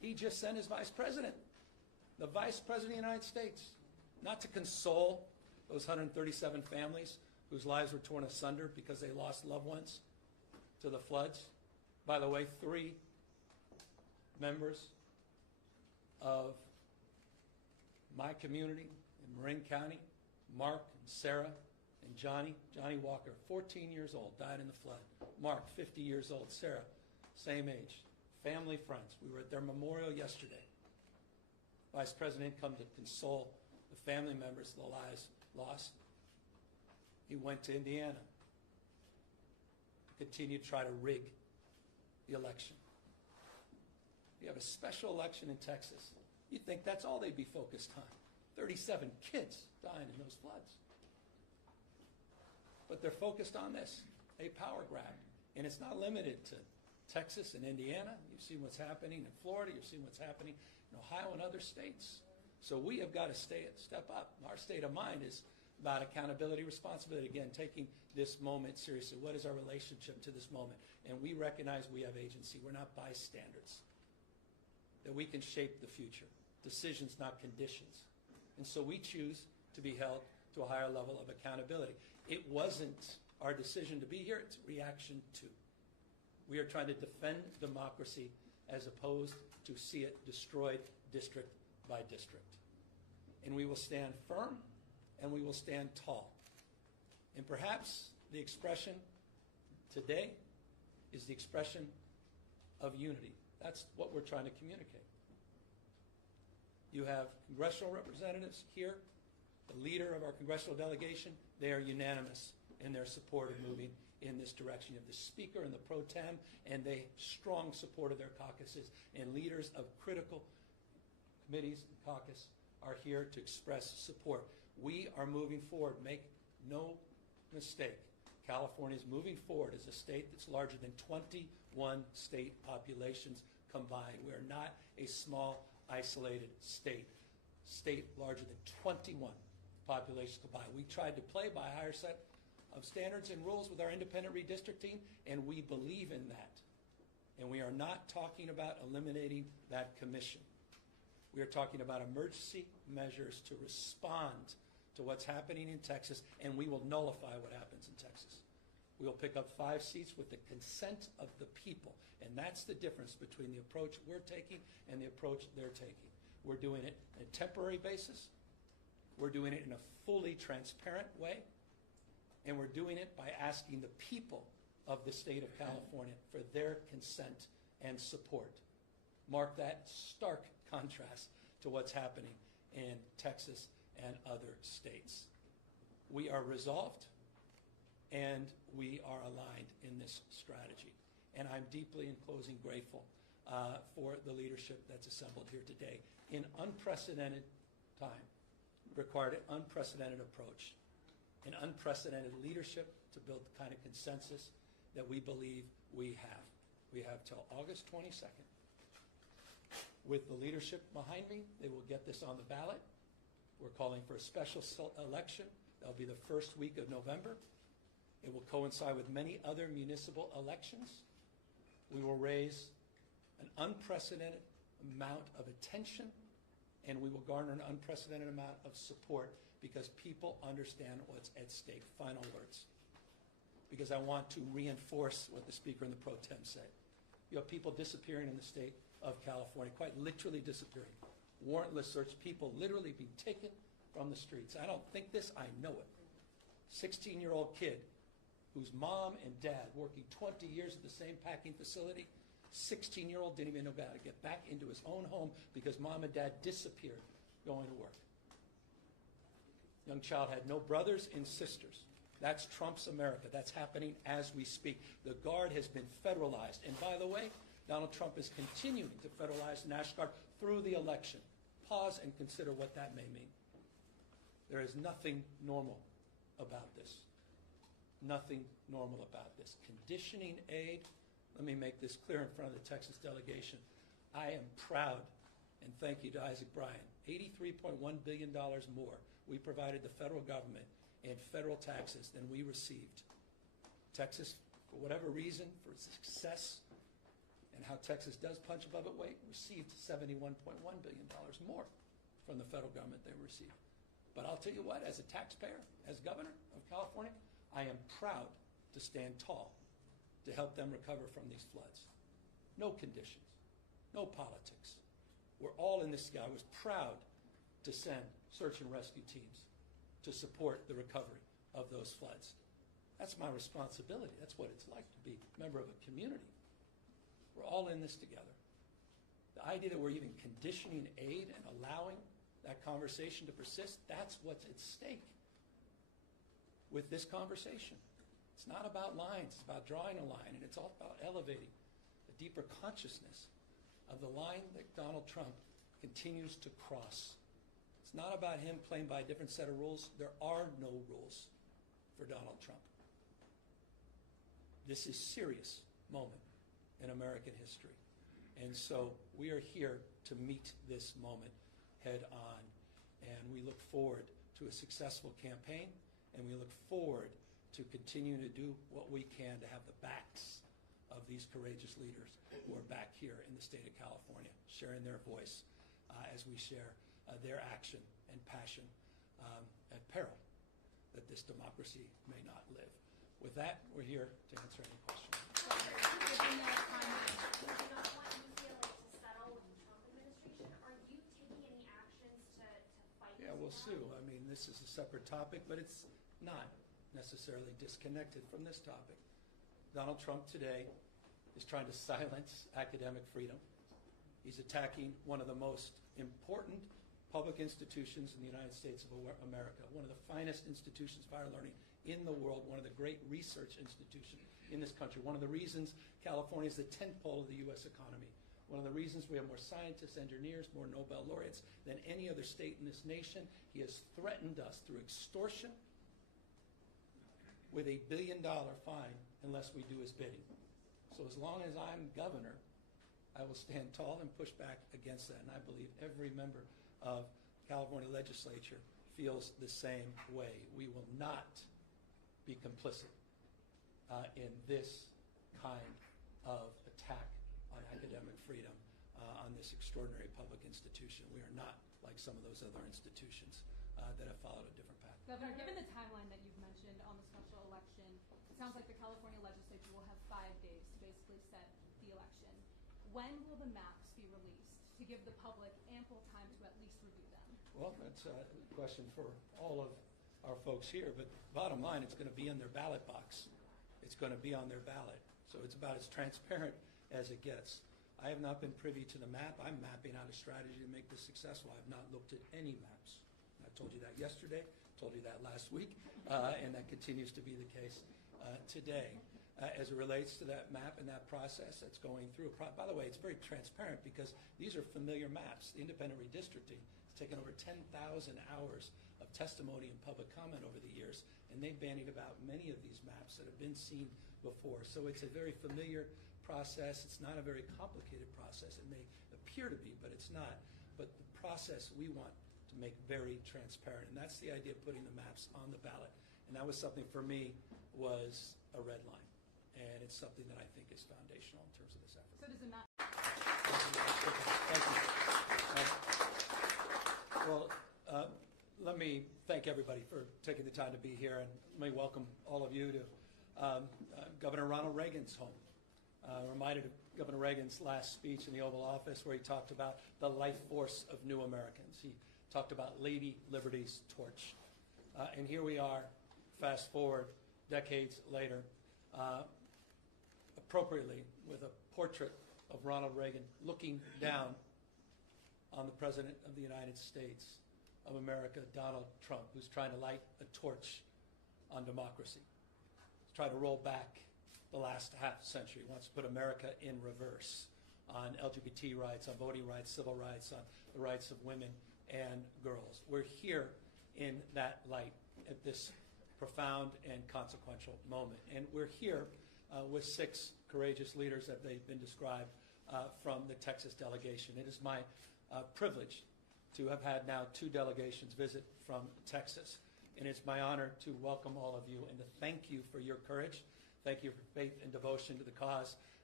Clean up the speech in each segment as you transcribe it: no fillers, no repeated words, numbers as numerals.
He just sent his vice president, the vice president of the United States, not to console those 137 families whose lives were torn asunder because they lost loved ones to the floods. By the way, 3 members of my community in Marin County, Mark and Sarah and Johnny Walker, 14 years old, died in the flood. Mark, 50 years old. Sarah, same age. Family, friends. We were at their memorial yesterday. Vice President come to console the family members, the lives lost. He went to Indiana to continue to try to rig the election. You have a special election in Texas. You'd think that's all they'd be focused on. 37 kids dying in those floods. But they're focused on this, a power grab. And it's not limited to Texas and Indiana. You've seen what's happening in Florida. You've seen what's happening in Ohio and other states. So we have got to step up. Our state of mind is about accountability, responsibility. Again, taking this moment seriously. What is our relationship to this moment? And we recognize we have agency. We're not bystanders. That we can shape the future. Decisions, not conditions. And so we choose to be held to a higher level of accountability. It wasn't our decision to be here. It's reaction to. We are trying to defend democracy as opposed to see it destroyed district by district. And we will stand firm and we will stand tall. And perhaps the expression today is the expression of unity. That's what we're trying to communicate. You have congressional representatives here, the leader of our congressional delegation. They are unanimous in their support of moving in this direction. You have the Speaker and the Pro Tem, and they strong support of their caucuses. And leaders of critical committees and caucus are here to express support. We are moving forward. Make no mistake. California is moving forward as a state that's larger than 21 state populations combined. We are not a small, isolated state. State larger than 21 populations combined. We tried to play by a higher set of standards and rules with our independent redistricting, and we believe in that. And we are not talking about eliminating that commission. We are talking about emergency measures to respond to what's happening in Texas, and we will nullify what happens in Texas. We will pick up 5 seats with the consent of the people, and that's the difference between the approach we're taking and the approach they're taking. We're doing it on a temporary basis. We're doing it in a fully transparent way, and we're doing it by asking the people of the state of California for their consent and support. Mark that stark contrast to what's happening in Texas and other states. We are resolved and we are aligned in this strategy. And I'm deeply, in closing, grateful for the leadership that's assembled here today in unprecedented time. Required an unprecedented approach, an unprecedented leadership to build the kind of consensus that we believe we have. We have till August 22nd. With the leadership behind me, they will get this on the ballot. We're calling for a special election. That'll be the first week of November. It will coincide with many other municipal elections. We will raise an unprecedented amount of attention, and we will garner an unprecedented amount of support because people understand what's at stake. Final words. Because I want to reinforce what the Speaker and the Pro Tem say. You have people disappearing in the state of California, quite literally disappearing. Warrantless search, people literally being taken from the streets. I don't think this, I know it. 16-year-old kid whose mom and dad working 20 years at the same packing facility, 16-year-old didn't even know how to get back into his own home because mom and dad disappeared going to work. Young child had no brothers and sisters. That's Trump's America. That's happening as we speak. The Guard has been federalized. And by the way, Donald Trump is continuing to federalize the National Guard through the election. Pause and consider what that may mean. There is nothing normal about this. Nothing normal about this. Conditioning aid, let me make this clear in front of the Texas delegation. I am proud, and thank you to Isaac Bryan, $83.1 billion more we provided the federal government in federal taxes than we received. Texas, for whatever reason, for success and and how Texas does punch above its weight, received $71.1 billion more from the federal government they received. But I'll tell you what, as a taxpayer, as governor of California, I am proud to stand tall to help them recover from these floods. No conditions, no politics. We're all in this together. I was proud to send search and rescue teams to support the recovery of those floods. That's my responsibility. That's what it's like to be a member of a community. We're all in this together. The idea that we're even conditioning aid and allowing that conversation to persist, that's what's at stake with this conversation. It's not about lines, it's about drawing a line, and it's all about elevating a deeper consciousness of the line that Donald Trump continues to cross. It's not about him playing by a different set of rules. There are no rules for Donald Trump. This is a serious moment in American history. And so we are here to meet this moment head on. And we look forward to a successful campaign, and we look forward to continuing to do what we can to have the backs of these courageous leaders who are back here in the state of California, sharing their voice as we share their action and passion at peril that this democracy may not live. With that, we're here to answer any questions. Given the timeline, you do not want UCLA to settle with the Trump administration. Are you taking any actions to fight this? Yeah, we'll sue. I mean, this is a separate topic, but it's not necessarily disconnected from this topic. Donald Trump today is trying to silence academic freedom. He's attacking one of the most important public institutions in the United States of America, one of the finest institutions of higher learning in the world, one of the great research institutions in this country, one of the reasons California is the tentpole of the U.S. economy, one of the reasons we have more scientists, engineers, more Nobel laureates than any other state in this nation. He has threatened us through extortion with $1 billion fine unless we do his bidding. So as long as I'm governor, I will stand tall and push back against that. And I believe every member of California legislature feels the same way. We will not be complicit in this kind of attack on academic freedom on this extraordinary public institution. We are not like some of those other institutions that have followed a different path. Governor, given the timeline that you've mentioned on the special election, it sounds like the California legislature will have 5 days to basically set the election. When will the maps be released to give the public ample time to at least review them? Well, that's a question for all of our folks here, but bottom line, it's going to be in their ballot box. It's going to be on their ballot. So it's about as transparent as it gets. I have not been privy to the map. I'm mapping out a strategy to make this successful. I have not looked at any maps. I told you that yesterday, told you that last week, and that continues to be the case today. As it relates to that map and that process that's going through. By the way, it's very transparent because these are familiar maps. The independent redistricting has taken over 10,000 hours of testimony and public comment over the years, and they've bandied about many of these maps that have been seen before. So it's a very familiar process. It's not a very complicated process. It may appear to be, but it's not. But the process we want to make very transparent, and that's the idea of putting the maps on the ballot. And that was something for me was a red line. And it's something that I think is foundational in terms of this effort. So does it not? Thank you. Well, let me thank everybody for taking the time to be here, and let me welcome all of you to Governor Ronald Reagan's home. Reminded of Governor Reagan's last speech in the Oval Office where he talked about the life force of new Americans. He talked about Lady Liberty's torch. And here we are, fast forward decades later, appropriately with a portrait of Ronald Reagan looking down on the President of the United States of America, Donald Trump, who's trying to light a torch on democracy. He's trying to roll back the last half century. He wants to put America in reverse on LGBT rights, on voting rights, civil rights, on the rights of women and girls. We're here in that light at this profound and consequential moment. And we're here with 6 courageous leaders that they've been described from the Texas delegation. It is my privilege to have had now 2 delegations visit from Texas. And it's my honor to welcome all of you and to thank you for your courage. Thank you for faith and devotion to the cause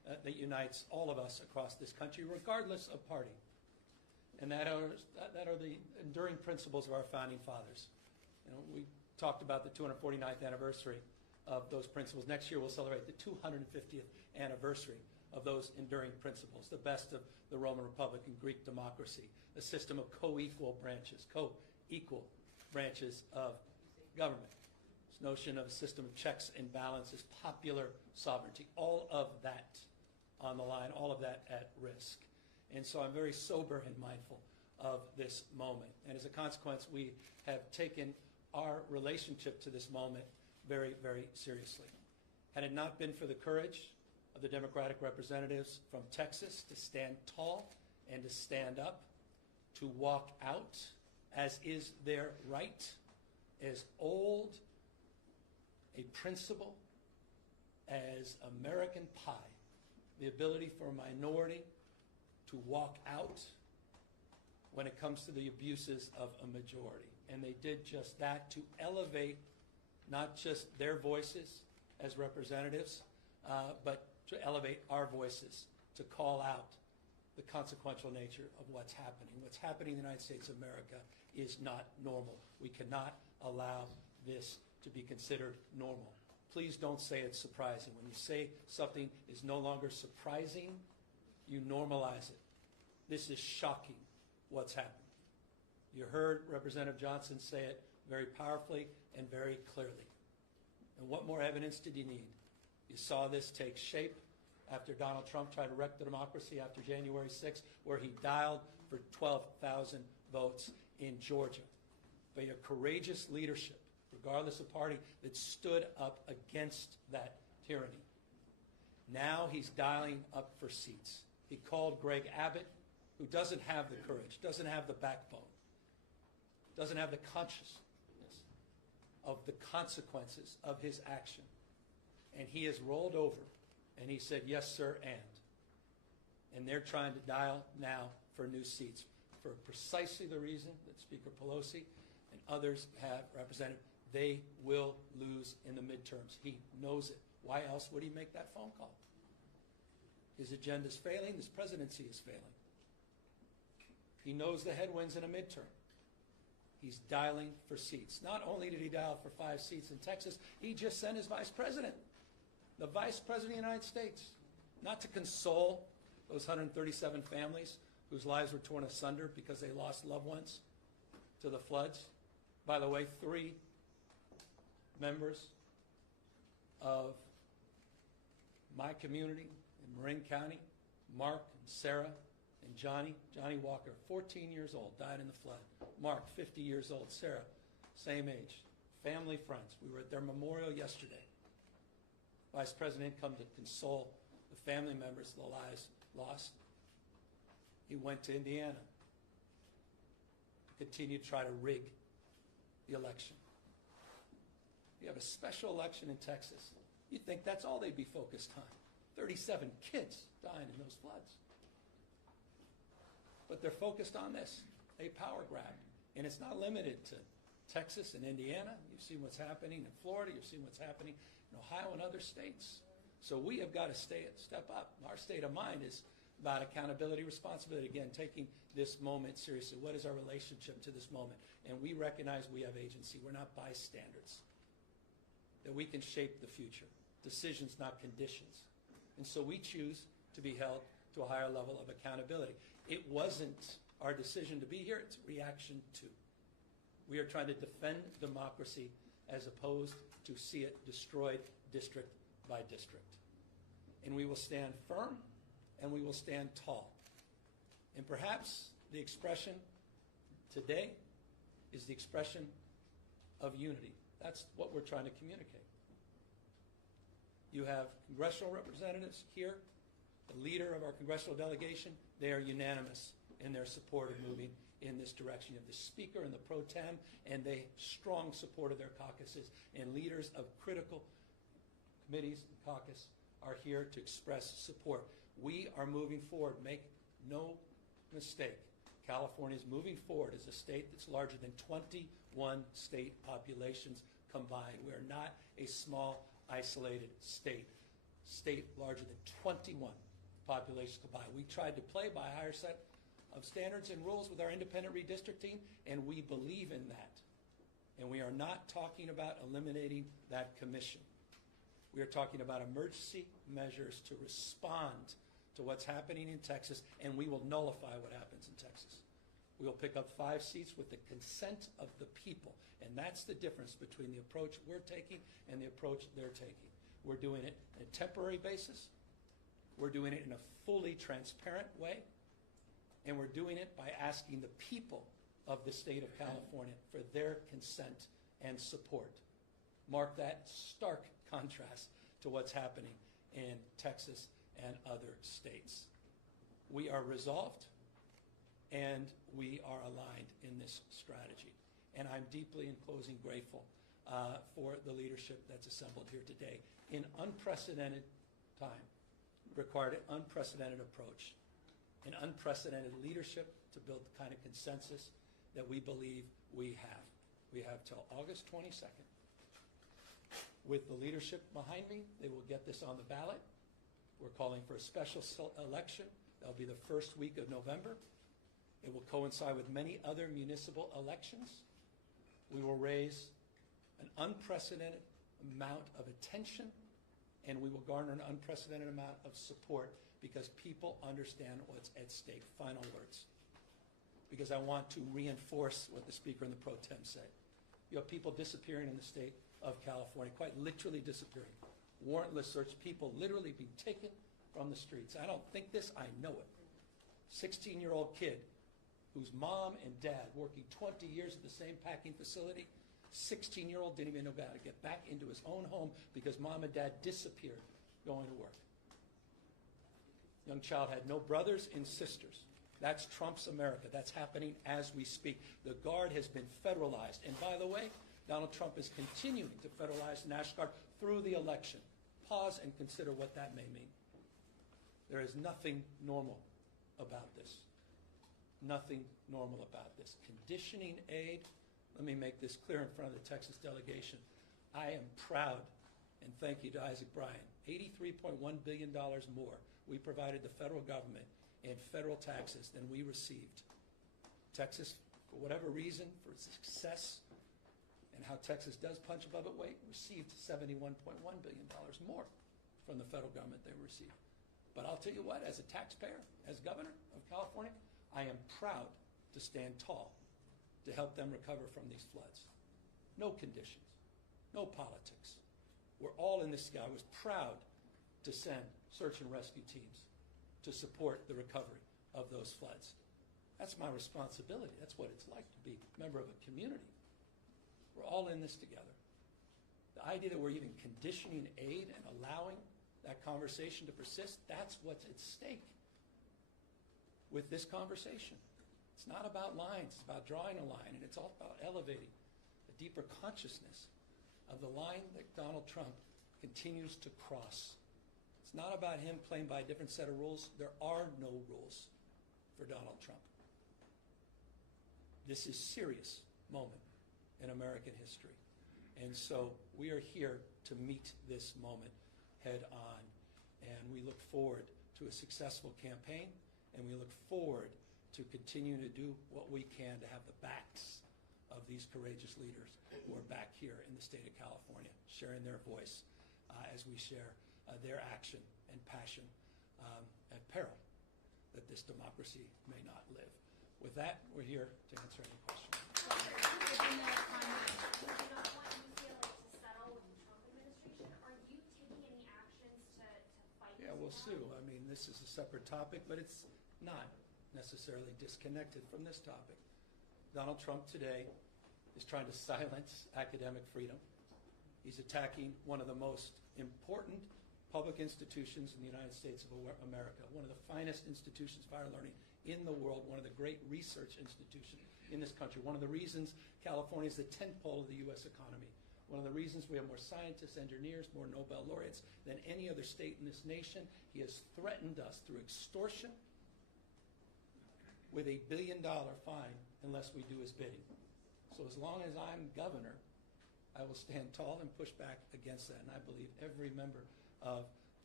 that unites all of us across this country, regardless of party. And that are the enduring principles of our founding fathers. You know, we talked about the 249th anniversary of those principles. Next year we'll celebrate the 250th anniversary of those enduring principles, the best of the Roman Republic and Greek democracy, a system of co-equal branches of government. This notion of a system of checks and balances, popular sovereignty, all of that on the line, all of that at risk. And so I'm very sober and mindful of this moment. And as a consequence, we have taken our relationship to this moment very, very seriously. Had it not been for the courage of the Democratic representatives from Texas to stand tall and to stand up, to walk out, as is their right, as old a principle as American pie, the ability for a minority to walk out when it comes to the abuses of a majority. And they did just that to elevate not just their voices as representatives, but to elevate our voices, to call out the consequential nature of what's happening. What's happening in the United States of America is not normal. We cannot allow this to be considered normal. Please don't say it's surprising. When you say something is no longer surprising, you normalize it. This is shocking, what's happening. You heard Representative Johnson say it very powerfully and very clearly. And what more evidence did you need? You saw this take shape after Donald Trump tried to wreck the democracy after January 6th, where he dialed for 12,000 votes in Georgia. By your courageous leadership, regardless of party, that stood up against that tyranny. Now he's dialing up for seats. He called Greg Abbott, who doesn't have the courage, doesn't have the backbone, doesn't have the consciousness of the consequences of his action. And he has rolled over and he said, yes, sir, and they're trying to dial now for new seats for precisely the reason that Speaker Pelosi and others have represented. They will lose in the midterms. He knows it. Why else would he make that phone call? His agenda's failing. His presidency is failing. He knows the headwinds in a midterm. He's dialing for seats. Not only did he dial for 5 seats in Texas, he just sent his vice president, the vice president of the United States, not to console those 137 families whose lives were torn asunder because they lost loved ones to the floods. By the way, 3 members of my community in Marin County, Mark and Sarah and Johnny Walker, 14 years old, died in the flood. Mark, 50 years old. Sarah, same age. Family, friends. We were at their memorial yesterday. Vice President come to console the family members of the lives lost. He went to Indiana to continue to try to rig the election. You have a special election in Texas. You'd think that's all they'd be focused on. 37 kids dying in those floods. But they're focused on this, a power grab. And it's not limited to Texas and Indiana. You've seen what's happening in Florida. You've seen what's happening in Ohio and other states. So we have got to step up. Our state of mind is about accountability, responsibility. Again, taking this moment seriously. What is our relationship to this moment? And we recognize we have agency. We're not bystanders. That we can shape the future. Decisions, not conditions. And so we choose to be held to a higher level of accountability. It wasn't our decision to be here. It's reaction to. We are trying to defend democracy as opposed to see it destroyed district by district. And we will stand firm and we will stand tall. And perhaps the expression today is the expression of unity. That's what we're trying to communicate. You have congressional representatives here, the leader of our congressional delegation. They are unanimous in their support of moving in this direction. You have the Speaker and the Pro Tem, and they strong support of their caucuses. And leaders of critical committees and caucus are here to express support. We are moving forward. Make no mistake. California is moving forward as a state that's larger than 21 state populations combined. We are not a small, isolated state. state larger than 21 populations combined. We tried to play by a higher set of standards and rules with our independent redistricting, and we believe in that. And we are not talking about eliminating that commission. We are talking about emergency measures to respond to what's happening in Texas, and we will nullify what happens in Texas. We will pick up 5 seats with the consent of the people, and that's the difference between the approach we're taking and the approach they're taking. We're doing it on a temporary basis. We're doing it in a fully transparent way, and we're doing it by asking the people of the state of California for their consent and support. Mark that stark contrast to what's happening in Texas and other states. We are resolved, and we are aligned in this strategy. And I'm deeply, in closing, grateful for the leadership that's assembled here today in unprecedented time. Required an unprecedented approach, an unprecedented leadership to build the kind of consensus that we believe we have. We have till August 22nd. With the leadership behind me, they will get this on the ballot. We're calling for a special election. That'll be the first week of November. It will coincide with many other municipal elections. We will raise an unprecedented amount of attention, and we will garner an unprecedented amount of support because people understand what's at stake. Final words. Because I want to reinforce what the Speaker and the Pro Tem said. You have people disappearing in the state of California, quite literally disappearing. Warrantless search, people literally being taken from the streets. I don't think this, I know it. 16-year-old kid whose mom and dad working 20 years at the same packing facility, 16-year-old didn't even know how to get back into his own home because mom and dad disappeared going to work. Young child had no brothers and sisters. That's Trump's America. That's happening as we speak. The Guard has been federalized. And by the way, Donald Trump is continuing to federalize the National Guard through the election. Pause and consider what that may mean. There is nothing normal about this. Nothing normal about this. Conditioning aid, let me make this clear in front of the Texas delegation. I am proud, and thank you to Isaac Bryan, $83.1 billion more we provided the federal government in federal taxes than we received. Texas, for whatever reason, for its success and how Texas does punch above its weight, received $71.1 billion more from the federal government they received. But I'll tell you what, as a taxpayer, as governor of California, I am proud to stand tall to help them recover from these floods. No conditions, no politics. We're all in this together. I was proud to send search and rescue teams to support the recovery of those floods. That's my responsibility. That's what it's like to be a member of a community. We're all in this together. The idea that we're even conditioning aid and allowing that conversation to persist, that's what's at stake with this conversation. It's not about lines, it's about drawing a line, and it's all about elevating a deeper consciousness of the line that Donald Trump continues to cross. It's not about him playing by a different set of rules. There are no rules for Donald Trump. This is a serious moment in American history. And so we are here to meet this moment head on. And we look forward to a successful campaign, and we look forward to continuing to do what we can to have the backs of these courageous leaders who are back here in the state of California, sharing their voice as we share their action and passion at peril that this democracy may not live. With that, we're here to answer any questions. Given the timeline, we do not want UCLA to settle with the Trump administration. Are you taking any actions to fight this? Yeah, we'll sue. I mean, this is a separate topic, but it's not necessarily disconnected from this topic. Donald Trump today is trying to silence academic freedom. He's attacking one of the most important public institutions in the United States of America, one of the finest institutions of higher learning in the world, one of the great research institutions in this country, one of the reasons California is the 10th pole of the U.S. economy, one of the reasons we have more scientists, engineers, more Nobel laureates than any other state in this nation. He has threatened us through extortion with $1 billion fine unless we do his bidding. So as long as I'm governor, I will stand tall and push back against that. And I believe every member of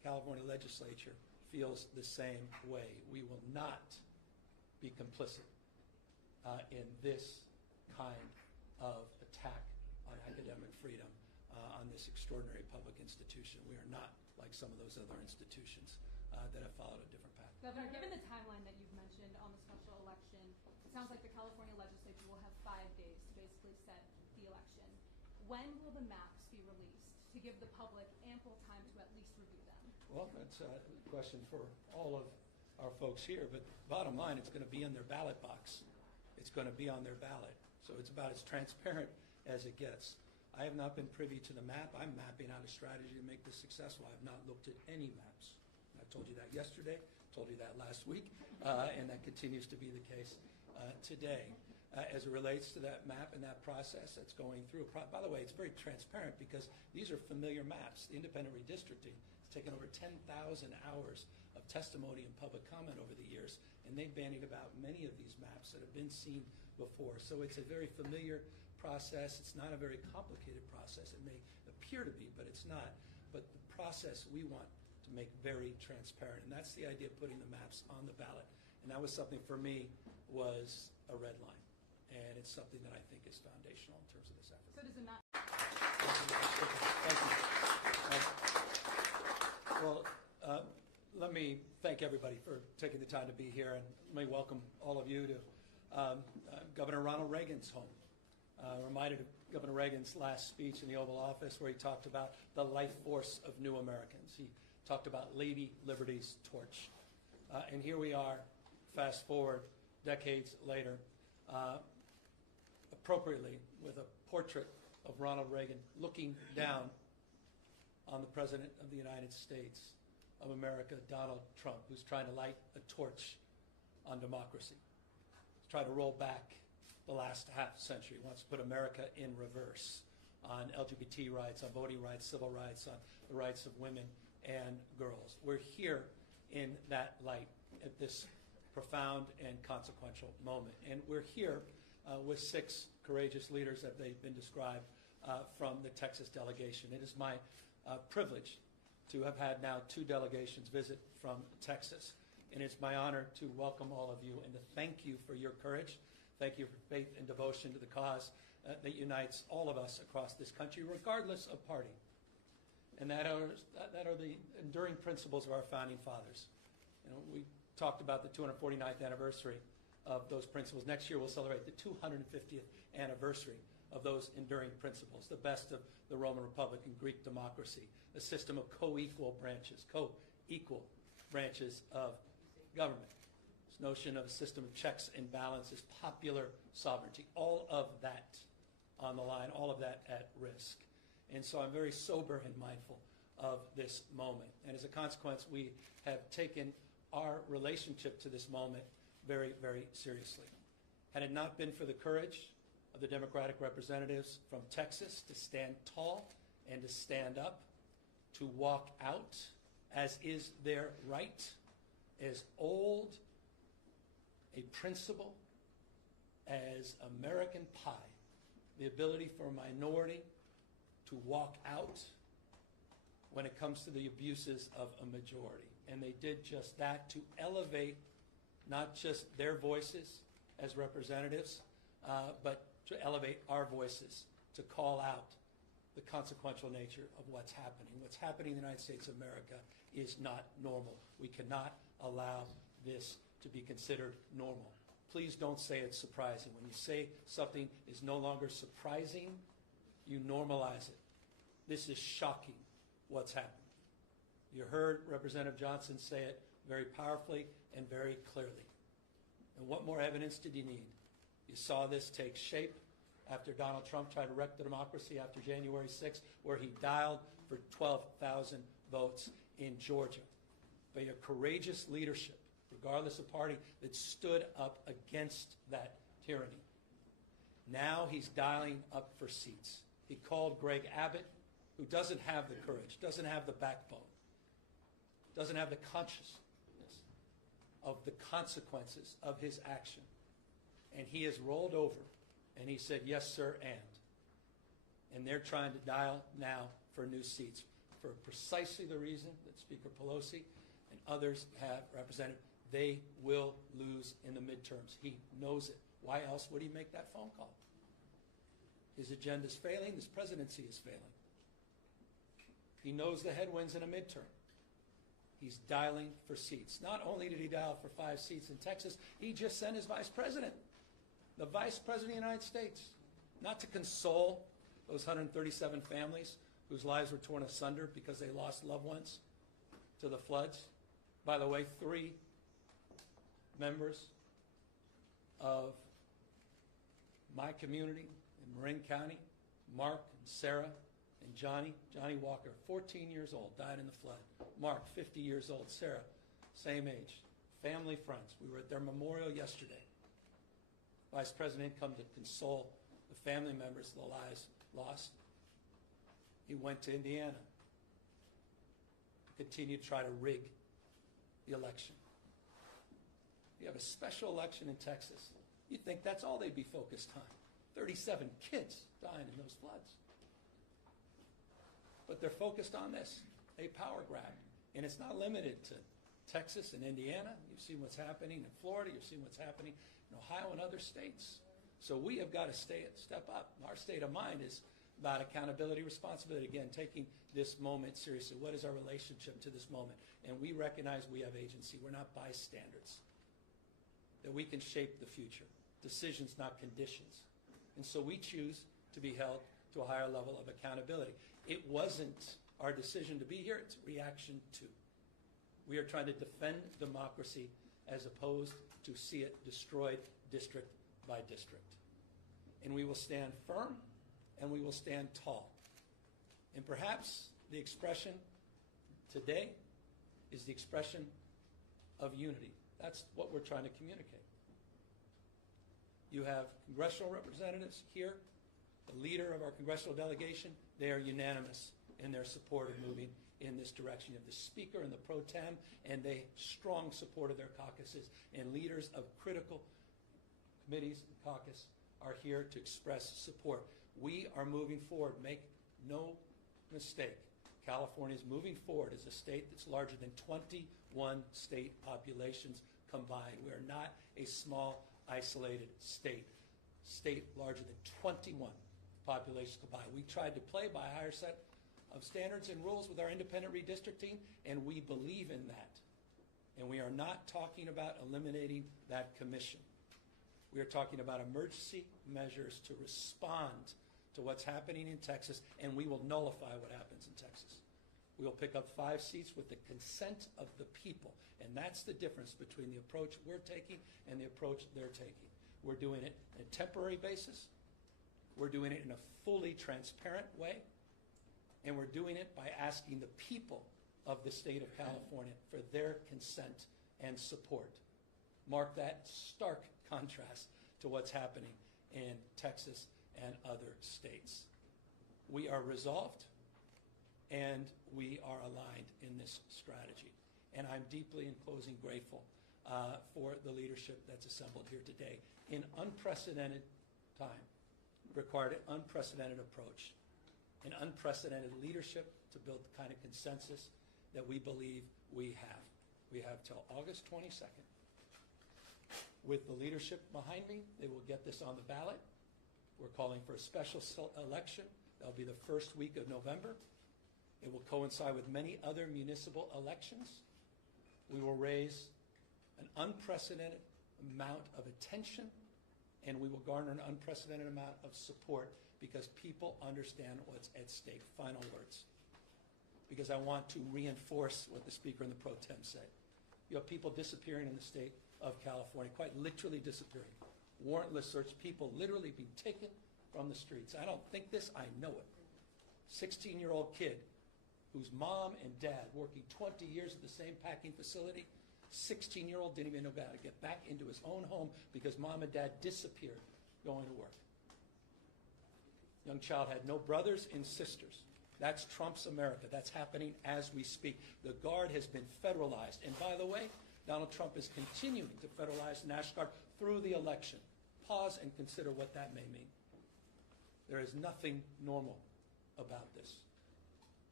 California legislature feels the same way. We will not be complicit in this kind of attack on academic freedom on this extraordinary public institution. We are not like some of those other institutions that have followed a different path. Governor, given the timeline that you've mentioned on the special election, it sounds like the California legislature will have 5 days to basically set the election. When will the maps be released to give the public ample time to at least review them? Well, that's a question for all of our folks here, but bottom line, it's going to be in their ballot box. It's going to be on their ballot. So it's about as transparent as it gets. I have not been privy to the map. I'm mapping out a strategy to make this successful. I have not looked at any maps. I told you that yesterday, told you that last week, and that continues to be the case today. As it relates to that map and that process that's going through. By the way, it's very transparent because these are familiar maps. The independent redistricting has taken over 10,000 hours of testimony and public comment over the years, and they've bandied about many of these maps that have been seen before. So it's a very familiar process. It's not a very complicated process. It may appear to be, but it's not. But the process we want to make very transparent, and that's the idea of putting the maps on the ballot. And that was something for me was a red line, and it's something that I think is foundational in terms of this effort. So does it not? Thank you. Well, let me thank everybody for taking the time to be here, and let me welcome all of you to Governor Ronald Reagan's home. Reminded of Governor Reagan's last speech in the Oval Office where he talked about the life force of new Americans. He talked about Lady Liberty's torch. And here we are, fast forward decades later, appropriately with a portrait of Ronald Reagan looking down on the President of the United States of America, Donald Trump, who's trying to light a torch on democracy. He's trying to roll back the last half century, wants to put America in reverse on LGBT rights, on voting rights, civil rights, on the rights of women and girls. We're here in that light at this profound and consequential moment. And we're here with 6 courageous leaders that they've been described from the Texas delegation. It is my privilege to have had now 2 delegations visit from Texas. And it's my honor to welcome all of you and to thank you for your courage. Thank you for faith and devotion to the cause that unites all of us across this country, regardless of party. And that are the enduring principles of our founding fathers. You know, we talked about the 249th anniversary of those principles. Next year we'll celebrate the 250th anniversary of those enduring principles, the best of the Roman Republic and Greek democracy, a system of co-equal branches of government. This notion of a system of checks and balances, popular sovereignty, all of that on the line, all of that at risk. And so I'm very sober and mindful of this moment. And as a consequence, we have taken our relationship to this moment very, very seriously. Had it not been for the courage of the Democratic representatives from Texas to stand tall and to stand up, to walk out, as is their right, as old a principle as American pie, the ability for a minority to walk out when it comes to the abuses of a majority. And they did just that to elevate not just their voices as representatives, but to elevate our voices, to call out the consequential nature of what's happening. What's happening in the United States of America is not normal. We cannot allow this to be considered normal. Please don't say it's surprising. When you say something is no longer surprising, you normalize it. This is shocking, what's happened. You heard Representative Johnson say it very powerfully and very clearly. And what more evidence did you need? You saw this take shape after Donald Trump tried to wreck the democracy after January 6th, where he dialed for 12,000 votes in Georgia. By your courageous leadership, regardless of party, that stood up against that tyranny. Now he's dialing up for seats. He called Greg Abbott, who doesn't have the courage, doesn't have the backbone, doesn't have the consciousness of the consequences of his action. And he has rolled over and he said, yes, sir, and they're trying to dial now for new seats. for precisely the reason that Speaker Pelosi and others have represented. They will lose in the midterms. He knows it. Why else would he make that phone call? His agenda is failing. His presidency is failing. He knows the headwinds in a midterm. He's dialing for seats. Not only did he dial for 5 seats in Texas, he just sent his vice president, the vice president of the United States, not to console those 137 families whose lives were torn asunder because they lost loved ones to the floods. By the way, 3 members of my community in Marin County, Mark and Sarah and Johnny Walker, 14 years old, died in the flood. Mark, 50 years old. Sarah, same age. Family, friends. We were at their memorial yesterday. Vice President come to console the family members of the lives lost. He went to Indiana to continue to try to rig the election. You have a special election in Texas. You'd think that's all they'd be focused on. 37 kids dying in those floods. But they're focused on this, a power grab. And it's not limited to Texas and Indiana. You've seen what's happening in Florida. You've seen what's happening in Ohio and other states. So we have got to step up. Our state of mind is about accountability, responsibility. Again, taking this moment seriously. What is our relationship to this moment? And we recognize we have agency. We're not bystanders. That we can shape the future. Decisions, not conditions. And so we choose to be held to a higher level of accountability. It wasn't our decision to be here. It's reaction to. We are trying to defend democracy as opposed to see it destroyed district by district. And we will stand firm and we will stand tall. And perhaps the expression today is the expression of unity. That's what we're trying to communicate. You have congressional representatives here, the leader of our congressional delegation. They are unanimous in their support of moving in this direction. You have the Speaker and the Pro Tem, and they strong support of their caucuses. And leaders of critical committees and caucus are here to express support. We are moving forward. Make no mistake. California is moving forward as a state that's larger than 21 state populations combined. We are not a small, isolated state. State larger than 21 populations combined. We tried to play by a higher set of standards and rules with our independent redistricting, and we believe in that. And we are not talking about eliminating that commission. We are talking about emergency measures to respond to what's happening in Texas, and we will nullify what happens in Texas. We will pick up 5 seats with the consent of the people, and that's the difference between the approach we're taking and the approach they're taking. We're doing it on a temporary basis. We're doing it in a fully transparent way, and we're doing it by asking the people of the state of California for their consent and support. Mark that stark contrast to what's happening in Texas and other states. We are resolved and we are aligned in this strategy. And I'm deeply, in closing, grateful for the leadership that's assembled here today. In unprecedented time, required an unprecedented approach, an unprecedented leadership to build the kind of consensus that we believe we have. We have till August 22nd. With the leadership behind me, they will get this on the ballot. We're calling for a special election. That'll be the first week of November. It will coincide with many other municipal elections. We will raise an unprecedented amount of attention, and we will garner an unprecedented amount of support because people understand what's at stake. Final words. Because I want to reinforce what the Speaker and the Pro Tem said. You have people disappearing in the state of California, quite literally disappearing. Warrantless search, people literally being taken from the streets. I don't think this, I know it. 16-year-old kid whose mom and dad working 20 years at the same packing facility, 16-year-old didn't even know how to get back into his own home because mom and dad disappeared going to work. Young child had no brothers and sisters. That's Trump's America. That's happening as we speak. The Guard has been federalized. And by the way, Donald Trump is continuing to federalize the National Guard through the election. Pause and consider what that may mean. There is nothing normal about this.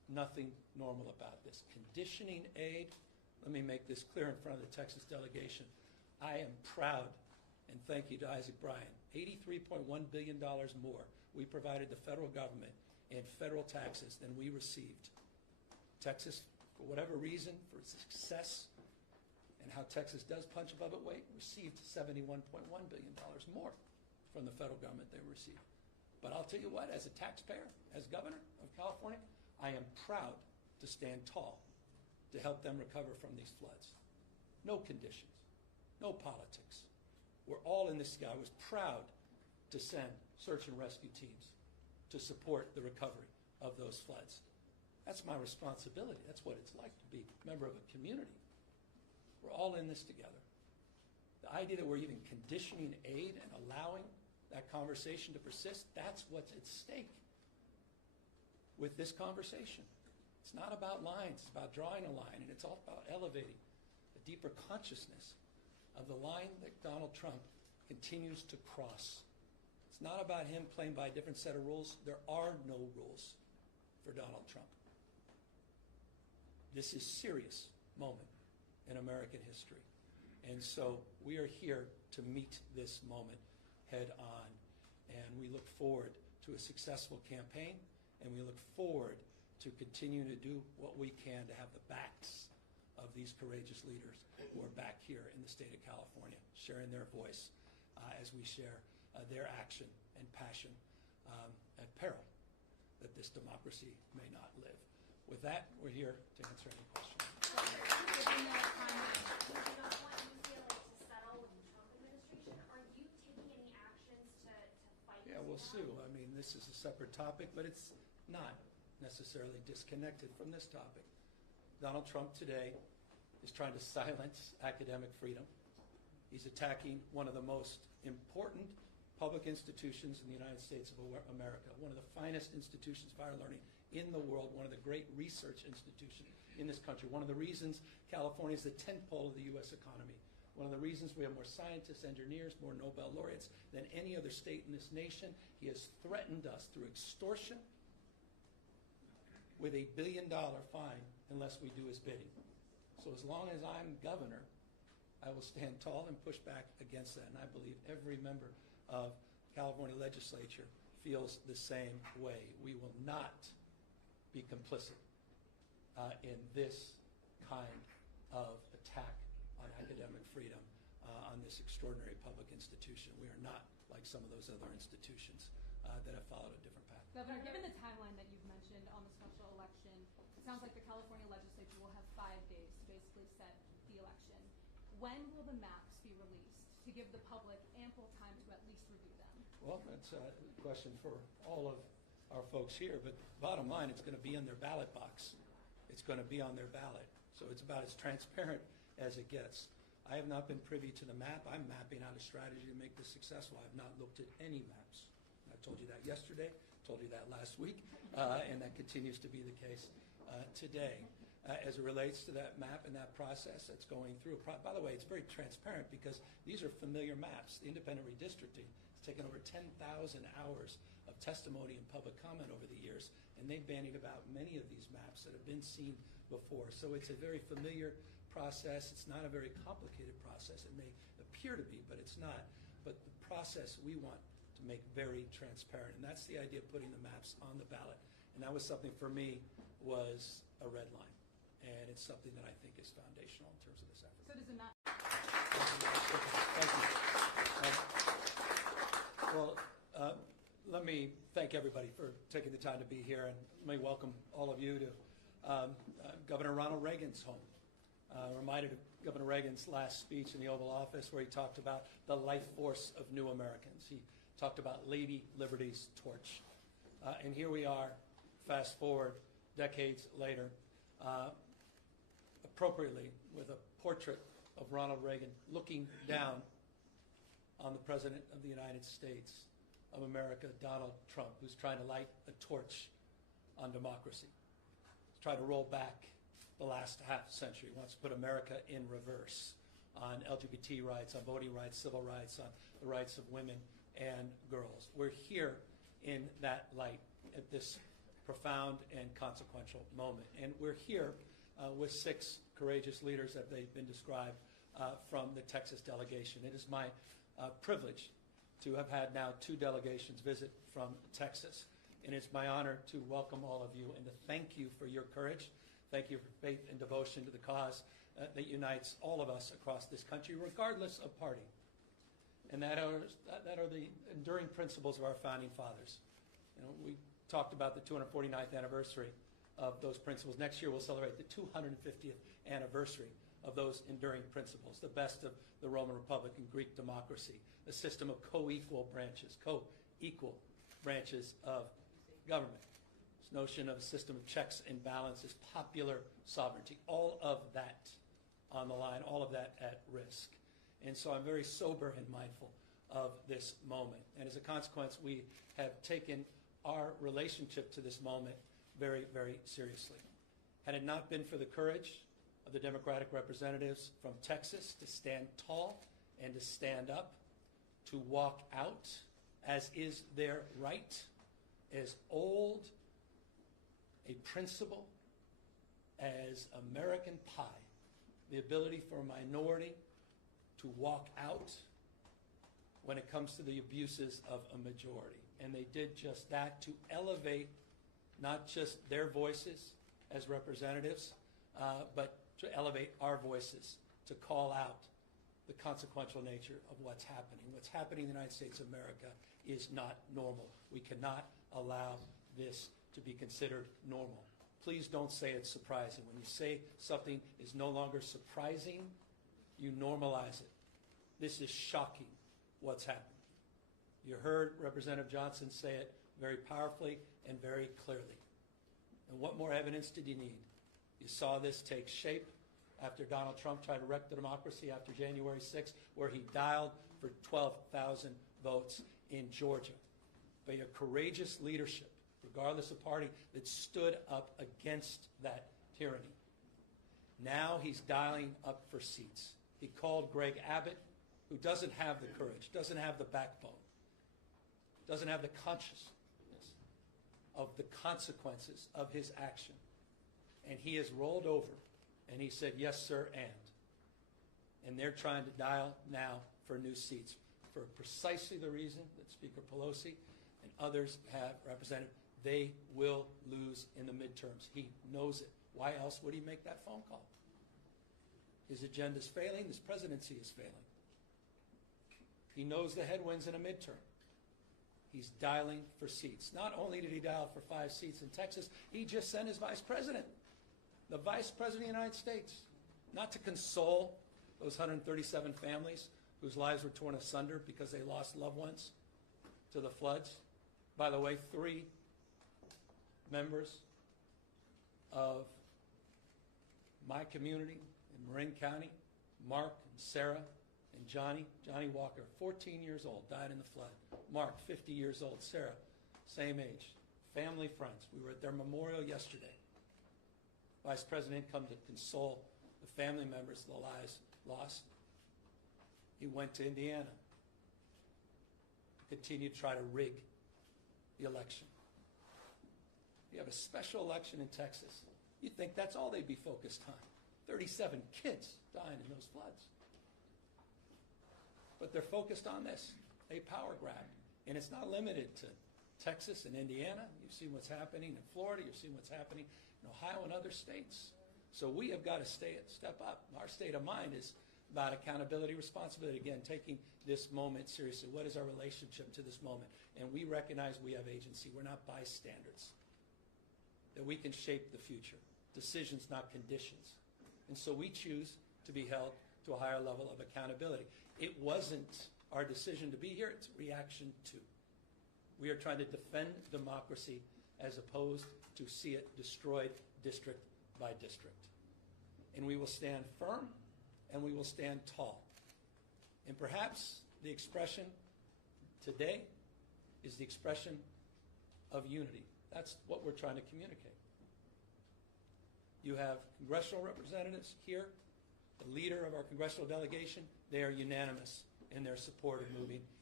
nothing normal about this. Conditioning aid, let me make this clear in front of the Texas delegation. I am proud, and thank you to Isaac Bryan, $83.1 billion more we provided the federal government in federal taxes than we received. Texas, for whatever reason, for success, and how Texas does punch above its weight, received $71.1 billion more from the federal government they received. But I'll tell you what, as a taxpayer, as governor of California, I am proud to stand tall to help them recover from these floods. No conditions, no politics. We're all in this together. I was proud to send search and rescue teams to support the recovery of those floods. That's my responsibility. That's what it's like to be a member of a community. We're all in this together. The idea that we're even conditioning aid and allowing that conversation to persist, that's what's at stake with this conversation. It's not about lines, it's about drawing a line, and it's all about elevating a deeper consciousness of the line that Donald Trump continues to cross. It's not about him playing by a different set of rules. There are no rules for Donald Trump. This is a serious moment in American history. And so we are here to meet this moment head on. And we look forward to a successful campaign, and we look forward to continuing to do what we can to have the backs of these courageous leaders who are back here in the state of California, sharing their voice as we share their action and passion at peril that this democracy may not live. With that, we're here to answer any questions. Given the timeline, we do not want UCLA to settle with the Trump administration. Are you taking any actions to fight Yeah, this we'll down? sue. I mean, this is a separate topic, but it's not necessarily disconnected from this topic. Donald Trump today is trying to silence academic freedom. He's attacking one of the most important public institutions in the United States of America, one of the finest institutions of higher learning in the world, one of the great research institutions in this country, one of the reasons California is the 10th pole of the U.S. economy, one of the reasons we have more scientists, engineers, more Nobel laureates than any other state in this nation. He has threatened us through extortion with $1 billion fine unless we do his bidding. So as long as I'm governor, I will stand tall and push back against that. And I believe every member of California legislature feels the same way. We will not be complicit in this kind of attack on academic freedom on this extraordinary public institution. We are not like some of those other institutions that have followed a different path. Governor, given the timeline that you've mentioned on the special election, it sounds like the California legislature will have 5 days to basically set the election. When will the maps be released to give the public ample time to at least review them? Well, that's a question for all of our folks here, but bottom line, it's going to be in their ballot box. It's going to be on their ballot. So it's about as transparent as it gets. I have not been privy to the map. I'm mapping out a strategy to make this successful. I have not looked at any maps. I told you that yesterday, told you that last week, and that continues to be the case today. As it relates to that map and that process that's going through. By the way, it's very transparent because these are familiar maps. The independent redistricting has taken over 10,000 hours of testimony and public comment over the years, and they've bandied about many of these maps that have been seen before. So it's a very familiar process. It's not a very complicated process. It may appear to be, but it's not. But the process we want to make very transparent, and that's the idea of putting the maps on the ballot. And that was something for me was a red line. And it's something that I think is foundational in terms of this effort. So does it not? Thank you. Well, let me thank everybody for taking the time to be here, and let me welcome all of you to Governor Ronald Reagan's home. Reminded of Governor Reagan's last speech in the Oval Office where he talked about the life force of new Americans. He talked about Lady Liberty's torch. And here we are, fast forward decades later, appropriately with a portrait of Ronald Reagan looking down on the President of the United States of America, Donald Trump, who's trying to light a torch on democracy. He's trying to roll back the last half century, wants to put America in reverse on LGBT rights, on voting rights, civil rights, on the rights of women and girls. We're here in that light at this profound and consequential moment. And we're here with 6 courageous leaders that they've been described from the Texas delegation. It is my privilege to have had now 2 delegations visit from Texas. And it's my honor to welcome all of you and to thank you for your courage. Thank you for faith and devotion to the cause that unites all of us across this country, regardless of party. And that are the enduring principles of our founding fathers. You know, we talked about the 249th anniversary of those principles. Next year we'll celebrate the 250th anniversary of those enduring principles, the best of the Roman Republic and Greek democracy, a system of co-equal branches of government. This notion of a system of checks and balances, popular sovereignty, all of that on the line, all of that at risk. And so I'm very sober and mindful of this moment. And as a consequence, we have taken our relationship to this moment very, very seriously. Had it not been for the courage of the Democratic representatives from Texas to stand tall and to stand up, to walk out, as is their right, as old a principle as American pie, the ability for a minority to walk out when it comes to the abuses of a majority. And they did just that to elevate not just their voices as representatives, but to elevate our voices, to call out the consequential nature of what's happening. What's happening in the United States of America is not normal. We cannot allow this to be considered normal. Please don't say it's surprising. When you say something is no longer surprising, you normalize it. This is shocking, what's happening. You heard Representative Johnson say it very powerfully and very clearly. And what more evidence did you need? You saw this take shape after Donald Trump tried to wreck the democracy after January 6th, where he dialed for 12,000 votes in Georgia. By a courageous leadership, regardless of party, that stood up against that tyranny. Now he's dialing up for seats. He called Greg Abbott, who doesn't have the courage, doesn't have the backbone, doesn't have the consciousness of the consequences of his action. And he has rolled over and he said, yes, sir, and they're trying to dial now for new seats for precisely the reason that Speaker Pelosi and others have represented. They will lose in the midterms. He knows it. Why else would he make that phone call? His agenda's failing. His presidency is failing. He knows the headwinds in a midterm. He's dialing for seats. Not only did he dial for 5 seats in Texas, he just sent his vice president, the vice president of the United States, not to console those 137 families whose lives were torn asunder because they lost loved ones to the floods. By the way, 3 members of my community in Marin County, Mark and Sarah and Johnny Walker, 14 years old, died in the flood. Mark, 50 years old. Sarah, same age. Family, friends. We were at their memorial yesterday. Vice President come to console the family members of the lives lost. He went to Indiana to continue to try to rig the election. You have a special election in Texas. You'd think that's all they'd be focused on. 37 kids dying in those floods. But they're focused on this, a power grab. And it's not limited to Texas and Indiana. You've seen what's happening in Florida. You've seen what's happening in Ohio and other states. So we have got to step up. Our state of mind is about accountability, responsibility. Again, taking this moment seriously. What is our relationship to this moment? And we recognize we have agency. We're not bystanders. That we can shape the future. Decisions, not conditions. And so we choose to be held to a higher level of accountability. It wasn't our decision to be here. It's reaction to. We are trying to defend democracy as opposed to see it destroyed district by district. And we will stand firm and we will stand tall. And perhaps the expression today is the expression of unity. That's what we're trying to communicate. You have congressional representatives here, the leader of our congressional delegation. They are unanimous in their support of moving